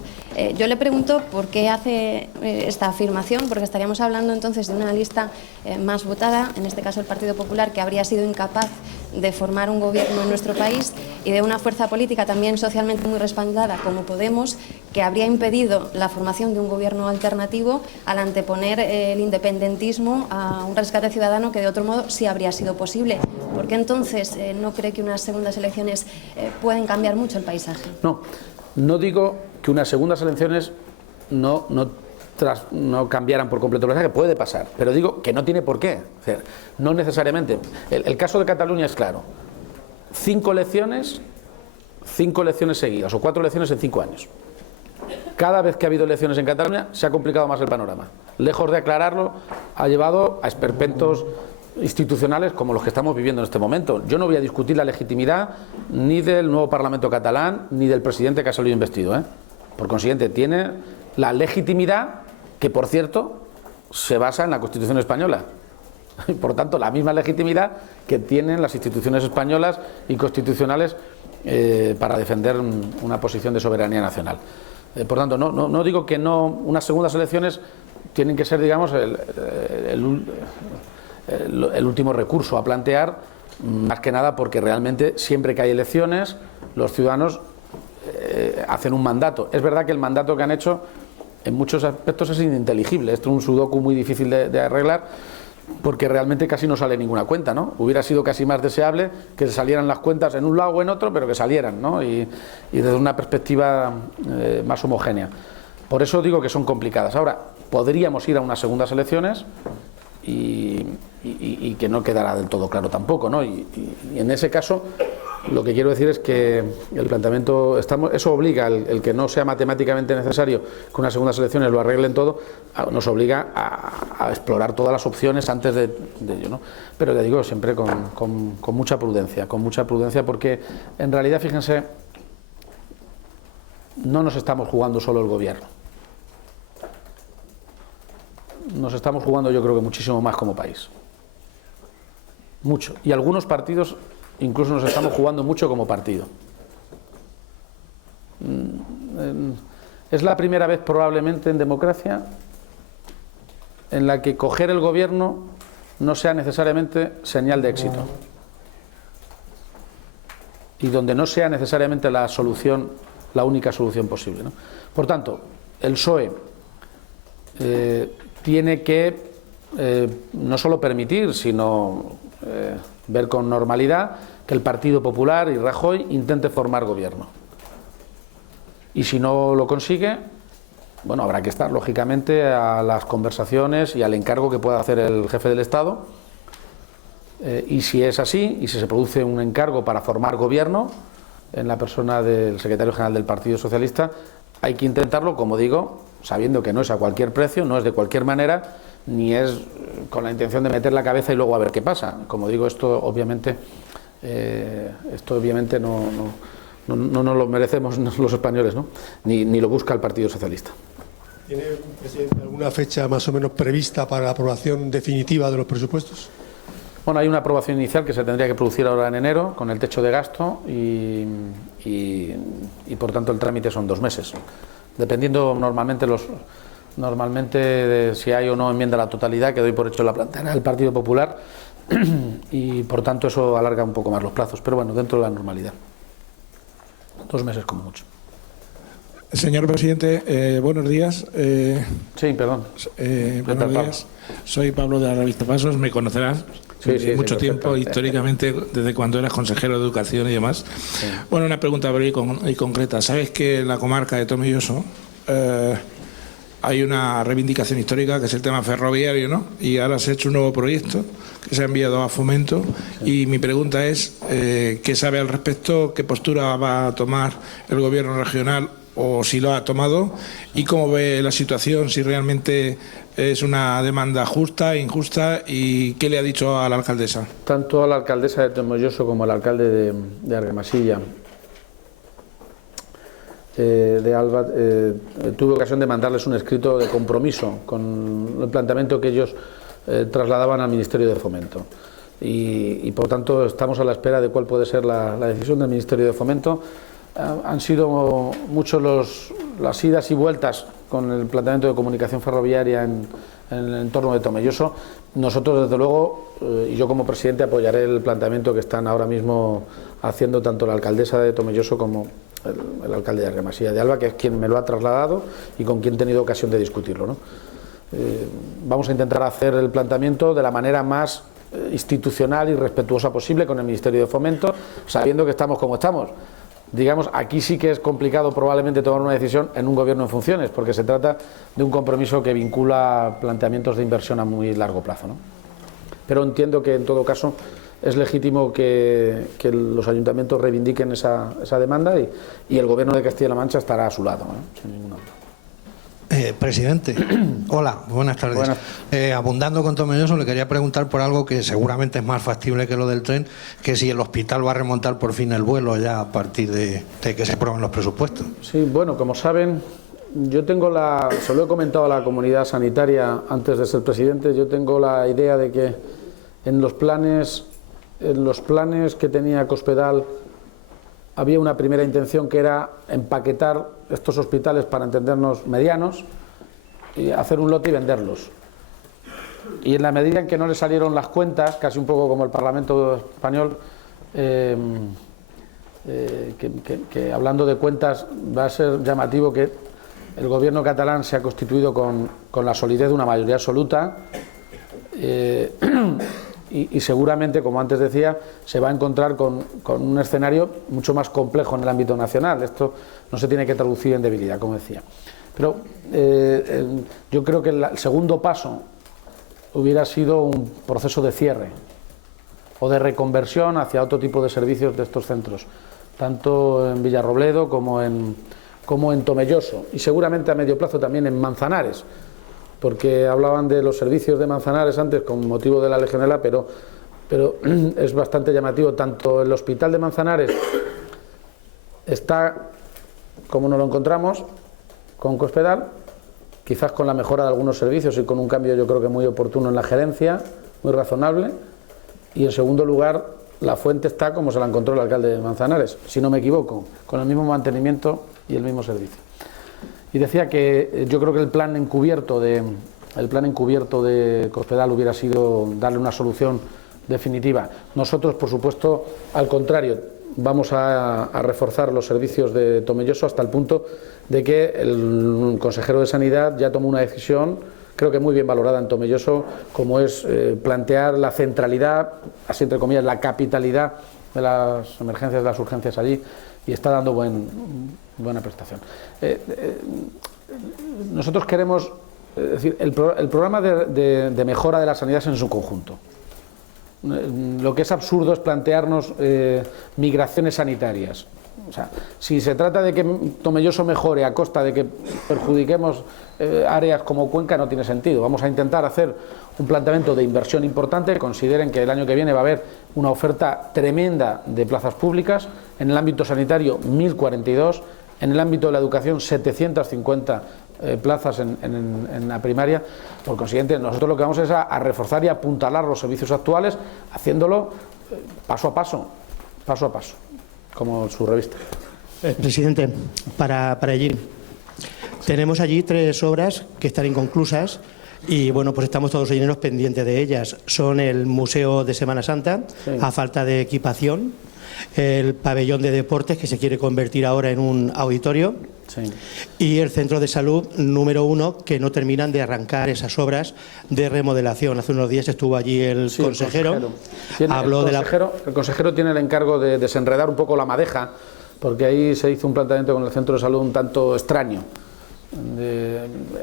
Yo le pregunto por qué hace esta afirmación, porque estaríamos hablando entonces de una lista más votada, en este caso el Partido Popular, que habría sido incapaz de formar un gobierno en nuestro país, y de una fuerza política también socialmente muy respaldada como Podemos, que habría impedido la formación de un gobierno alternativo al anteponer el independentismo a un rescate ciudadano que de otro modo sí habría sido posible. ¿Por qué entonces no cree que unas segundas elecciones pueden cambiar mucho el paisaje? No digo que unas segundas elecciones no cambiaran por completo el paisaje, puede pasar, pero digo que no tiene por qué. O sea, no necesariamente. El caso de Cataluña es claro. 5 elecciones seguidas, o 4 elecciones en 5 años. Cada vez que ha habido elecciones en Cataluña se ha complicado más el panorama. Lejos de aclararlo, ha llevado a esperpentos institucionales como los que estamos viviendo en este momento. Yo no voy a discutir la legitimidad ni del nuevo Parlamento catalán ni del presidente que ha salido investido, Por consiguiente, tiene la legitimidad que, por cierto, se basa en la Constitución española. Y, por tanto, la misma legitimidad que tienen las instituciones españolas y constitucionales para defender una posición de soberanía nacional. Por tanto, no digo que no unas segundas elecciones tienen que ser, digamos, el último recurso a plantear, más que nada porque realmente siempre que hay elecciones los ciudadanos hacen un mandato. Es verdad que el mandato que han hecho en muchos aspectos es ininteligible. Esto es un sudoku muy difícil de arreglar, porque realmente casi no sale ninguna cuenta, ¿no? Hubiera sido casi más deseable que salieran las cuentas en un lado o en otro, pero que salieran, ¿no? Y desde una perspectiva más homogénea. Por eso digo que son complicadas. Ahora, podríamos ir a unas segundas elecciones y que no quedará del todo claro tampoco, ¿no? Y en ese caso, lo que quiero decir es que el planteamiento, eso obliga, el que no sea matemáticamente necesario que unas segundas elecciones lo arreglen todo, nos obliga a explorar todas las opciones antes de ello, ¿no? Pero le digo siempre con mucha prudencia, porque en realidad, fíjense, no nos estamos jugando solo el gobierno. Nos estamos jugando, yo creo que muchísimo más como país. Mucho. Y algunos partidos incluso nos estamos jugando mucho como partido. Es la primera vez probablemente en democracia en la que coger el gobierno no sea necesariamente señal de éxito. Y donde no sea necesariamente la solución, la única solución posible, ¿no? Por tanto, el PSOE tiene que no solo permitir, sino ver con normalidad que el Partido Popular y Rajoy intente formar gobierno. Y si no lo consigue, bueno, habrá que estar lógicamente a las conversaciones y al encargo que pueda hacer el jefe del Estado. Y si es así, y si se produce un encargo para formar gobierno en la persona del secretario general del Partido Socialista, hay que intentarlo, como digo, sabiendo que no es a cualquier precio, no es de cualquier manera, ni es con la intención de meter la cabeza y luego a ver qué pasa. Como digo, esto obviamente no nos lo merecemos los españoles, ¿no? Ni lo busca el Partido Socialista. ¿Tiene, presidente, alguna fecha más o menos prevista para la aprobación definitiva de los presupuestos? Bueno, hay una aprobación inicial que se tendría que producir ahora en enero con el techo de gasto y por tanto el trámite son 2 meses. Dependiendo normalmente de si hay o no enmienda a la totalidad, que doy por hecho la planteará el Partido Popular, y por tanto eso alarga un poco más los plazos, pero bueno, dentro de la normalidad. 2 meses como mucho. Señor presidente, buenos días. Sí, perdón. Buenos días. Soy Pablo de la revista Pasos, me conocerás. Sí, mucho tiempo, perfecto. históricamente, desde cuando eras consejero de Educación y demás. Sí. Bueno, una pregunta breve y concreta. ¿Sabes que en la comarca de Tomelloso hay una reivindicación histórica que es el tema ferroviario, ¿no? Y ahora se ha hecho un nuevo proyecto que se ha enviado a Fomento y mi pregunta es ¿qué sabe al respecto? ¿Qué postura va a tomar el Gobierno regional o si lo ha tomado? ¿Y cómo ve la situación? Si realmente es una demanda justa, injusta, y ¿qué le ha dicho a la alcaldesa? Tanto a la alcaldesa de Tomelloso como al alcalde de Argamasilla, de Alba, tuve ocasión de mandarles un escrito de compromiso con el planteamiento que ellos trasladaban al Ministerio de Fomento. Y por tanto estamos a la espera de cuál puede ser la decisión del Ministerio de Fomento. Han sido muchos las idas y vueltas con el planteamiento de comunicación ferroviaria en el entorno de Tomelloso. Nosotros, desde luego, y yo como presidente apoyaré el planteamiento que están ahora mismo haciendo tanto la alcaldesa de Tomelloso como el alcalde de Argamasilla de Alba, que es quien me lo ha trasladado y con quien he tenido ocasión de discutirlo, ¿no? Vamos a intentar hacer el planteamiento de la manera más institucional y respetuosa posible con el Ministerio de Fomento, sabiendo que estamos como estamos. Digamos, aquí sí que es complicado probablemente tomar una decisión en un gobierno en funciones, porque se trata de un compromiso que vincula planteamientos de inversión a muy largo plazo, ¿no? Pero entiendo que en todo caso es legítimo que los ayuntamientos reivindiquen esa demanda y el Gobierno de Castilla-La Mancha estará a su lado, ¿no? Sin ninguna duda. Presidente, hola, buenas tardes. Buenas. Abundando con Tomelloso, le quería preguntar por algo que seguramente es más factible que lo del tren, que si el hospital va a remontar por fin el vuelo ya a partir de que se aprueben los presupuestos. Sí, bueno, como saben, yo tengo se lo he comentado a la comunidad sanitaria antes de ser presidente, yo tengo la idea de que en los planes que tenía Cospedal había una primera intención que era empaquetar estos hospitales, para entendernos, medianos, y hacer un lote y venderlos. Y en la medida en que no le salieron las cuentas, casi un poco como el Parlamento español, que hablando de cuentas va a ser llamativo que el gobierno catalán se ha constituido con la solidez de una mayoría absoluta, y seguramente, como antes decía, se va a encontrar con un escenario mucho más complejo en el ámbito nacional. Esto no se tiene que traducir en debilidad, como decía. Pero yo creo que el segundo paso hubiera sido un proceso de cierre o de reconversión hacia otro tipo de servicios de estos centros, tanto en Villarrobledo como en Tomelloso, y seguramente a medio plazo también en Manzanares, porque hablaban de los servicios de Manzanares antes con motivo de la Legionela, pero es bastante llamativo. Tanto el hospital de Manzanares está, como nos lo encontramos, con Cospedal, quizás con la mejora de algunos servicios y con un cambio yo creo que muy oportuno en la gerencia, muy razonable, y en segundo lugar la fuente está como se la encontró el alcalde de Manzanares, si no me equivoco, con el mismo mantenimiento y el mismo servicio. Y decía que yo creo que el plan encubierto de Cospedal hubiera sido darle una solución definitiva. Nosotros, por supuesto, al contrario, vamos a reforzar los servicios de Tomelloso hasta el punto de que el consejero de Sanidad ya tomó una decisión, creo que muy bien valorada en Tomelloso, como es plantear la centralidad, así entre comillas, la capitalidad de las emergencias, de las urgencias allí, y está dando buena prestación. Nosotros queremos, es decir, el programa de mejora de la sanidad es en su conjunto. Lo que es absurdo es plantearnos migraciones sanitarias. O sea, si se trata de que Tomelloso mejore a costa de que perjudiquemos áreas como Cuenca, no tiene sentido. Vamos a intentar hacer un planteamiento de inversión importante. Consideren que el año que viene va a haber una oferta tremenda de plazas públicas. En el ámbito sanitario, 1.042. En el ámbito de la educación, 750 plazas en la primaria. Por consiguiente, nosotros lo que vamos es a reforzar y apuntalar los servicios actuales, haciéndolo paso a paso, como su revista. Presidente, para allí tenemos allí 3 obras que están inconclusas y bueno, pues estamos todos llenos pendientes de ellas. Son el Museo de Semana Santa, sí, a falta de equipación, el pabellón de deportes que se quiere convertir ahora en un auditorio, sí, y el centro de salud número 1 que no terminan de arrancar esas obras de remodelación. Hace unos días estuvo allí el consejero. El consejero tiene el encargo de desenredar un poco la madeja, porque ahí se hizo un planteamiento con el centro de salud un tanto extraño.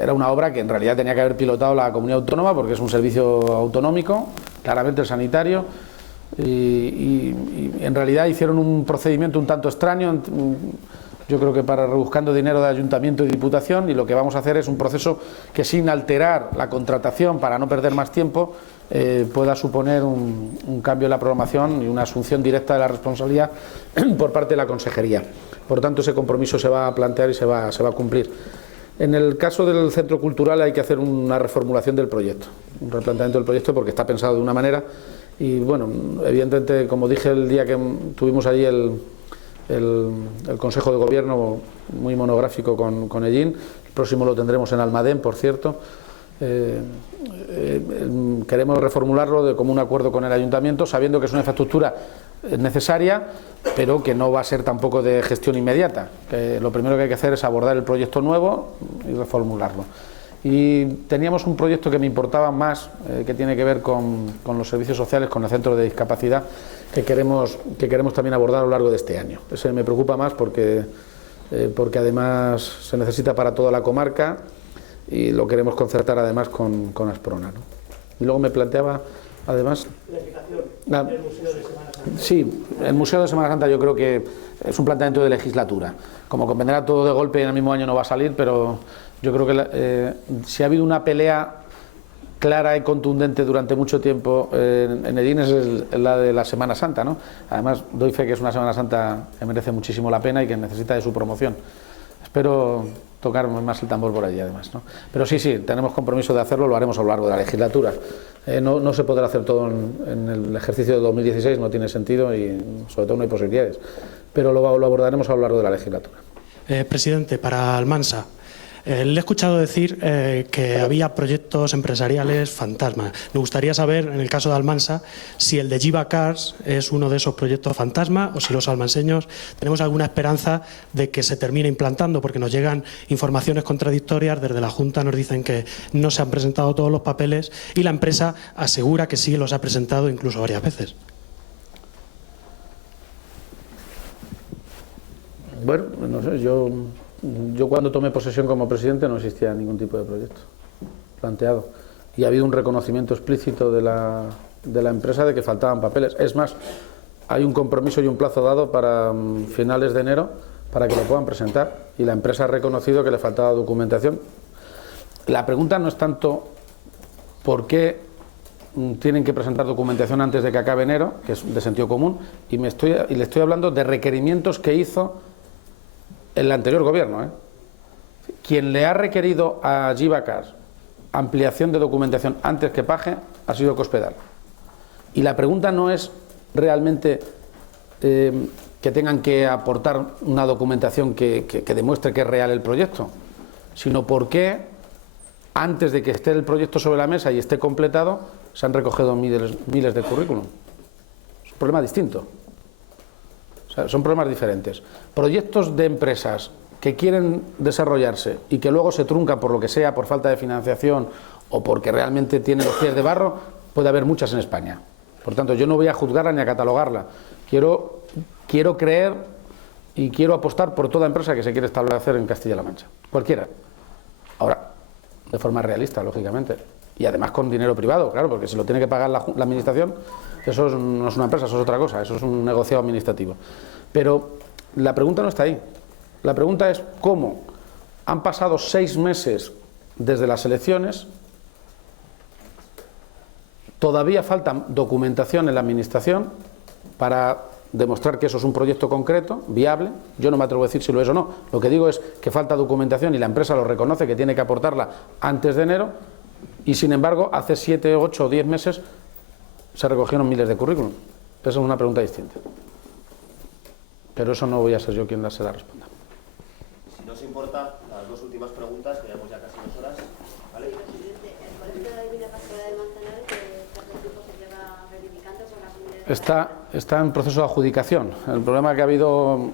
Era una obra que en realidad tenía que haber pilotado la comunidad autónoma porque es un servicio autonómico, claramente el sanitario, y en realidad hicieron un procedimiento un tanto extraño, yo creo que para rebuscando dinero de ayuntamiento y diputación, y lo que vamos a hacer es un proceso que, sin alterar la contratación para no perder más tiempo, pueda suponer un cambio en la programación y una asunción directa de la responsabilidad por parte de la consejería. Por tanto, ese compromiso se va a plantear y se va a cumplir. En el caso del centro cultural hay que hacer una reformulación del proyecto, un replanteamiento del proyecto porque está pensado de una manera y, bueno, evidentemente, como dije el día que tuvimos allí el Consejo de Gobierno muy monográfico con Ellín, el próximo lo tendremos en Almadén, por cierto. Queremos reformularlo como un acuerdo con el Ayuntamiento, sabiendo que es una infraestructura necesaria, pero que no va a ser tampoco de gestión inmediata. Que lo primero que hay que hacer es abordar el proyecto nuevo y reformularlo. Y teníamos un proyecto que me importaba más, que tiene que ver con los servicios sociales, con el centro de discapacidad, que queremos también abordar a lo largo de este año. Ese me preocupa más porque además se necesita para toda la comarca y lo queremos concertar además con Asprona, ¿no? Y luego me planteaba, además... La implicación del Museo de Semana Santa. Sí, el Museo de Semana Santa yo creo que es un planteamiento de legislatura. Como comprenderá, todo de golpe en el mismo año no va a salir, pero yo creo que si ha habido una pelea clara y contundente durante mucho tiempo en Ellín es la de la Semana Santa, ¿no? Además, doy fe que es una Semana Santa que merece muchísimo la pena y que necesita de su promoción. Espero tocar más el tambor por allí, además, ¿no? Pero sí, tenemos compromiso de hacerlo, lo haremos a lo largo de la legislatura. No se podrá hacer todo en el ejercicio de 2016, no tiene sentido y sobre todo no hay posibilidades, pero lo abordaremos a lo largo de la legislatura. Presidente, para Almansa, le he escuchado decir que había proyectos empresariales fantasma. Me gustaría saber, en el caso de Almansa, si el de Giva Cars es uno de esos proyectos fantasma o si los almanseños tenemos alguna esperanza de que se termine implantando, porque nos llegan informaciones contradictorias. Desde la Junta nos dicen que no se han presentado todos los papeles y la empresa asegura que sí los ha presentado incluso varias veces. Bueno, no sé, yo cuando tomé posesión como presidente no existía ningún tipo de proyecto planteado y ha habido un reconocimiento explícito de la empresa de que faltaban papeles. Es más, hay un compromiso y un plazo dado para finales de enero para que lo puedan presentar y la empresa ha reconocido que le faltaba documentación. La pregunta no es tanto por qué tienen que presentar documentación antes de que acabe enero, que es de sentido común, y le estoy hablando de requerimientos que hizo el anterior gobierno. Quien le ha requerido a Giva Cars ampliación de documentación antes que Paje ha sido Cospedal. Y la pregunta no es realmente que tengan que aportar una documentación que demuestre que es real el proyecto, sino por qué antes de que esté el proyecto sobre la mesa y esté completado se han recogido miles de currículum. Es un problema distinto. O sea, son problemas diferentes. Proyectos de empresas que quieren desarrollarse y que luego se truncan por lo que sea, por falta de financiación o porque realmente tienen los pies de barro, puede haber muchas en España. Por tanto, yo no voy a juzgarla ni a catalogarla. Quiero creer y quiero apostar por toda empresa que se quiere establecer en Castilla-La Mancha. Cualquiera. Ahora, de forma realista, lógicamente. Y además con dinero privado, claro, porque si lo tiene que pagar la administración, eso no es una empresa, eso es otra cosa, eso es un negociado administrativo. Pero la pregunta no está ahí. La pregunta es cómo han pasado 6 meses desde las elecciones, todavía falta documentación en la administración para demostrar que eso es un proyecto concreto, viable. Yo no me atrevo a decir si lo es o no. Lo que digo es que falta documentación y la empresa lo reconoce que tiene que aportarla antes de enero y sin embargo hace 7, 8 o 10 meses se recogieron miles de currículum. Esa es una pregunta distinta. Pero eso no voy a ser yo quien se la responda. Si no os importa, las 2 últimas preguntas, que llevamos ya casi 2 horas. ¿Vale? Está en proceso de adjudicación. El problema que ha habido,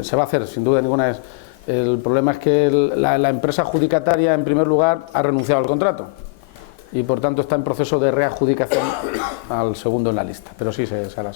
se va a hacer, sin duda ninguna, el problema es que la empresa adjudicataria, en primer lugar, ha renunciado al contrato y, por tanto, está en proceso de readjudicación al segundo en la lista. Pero sí se hará.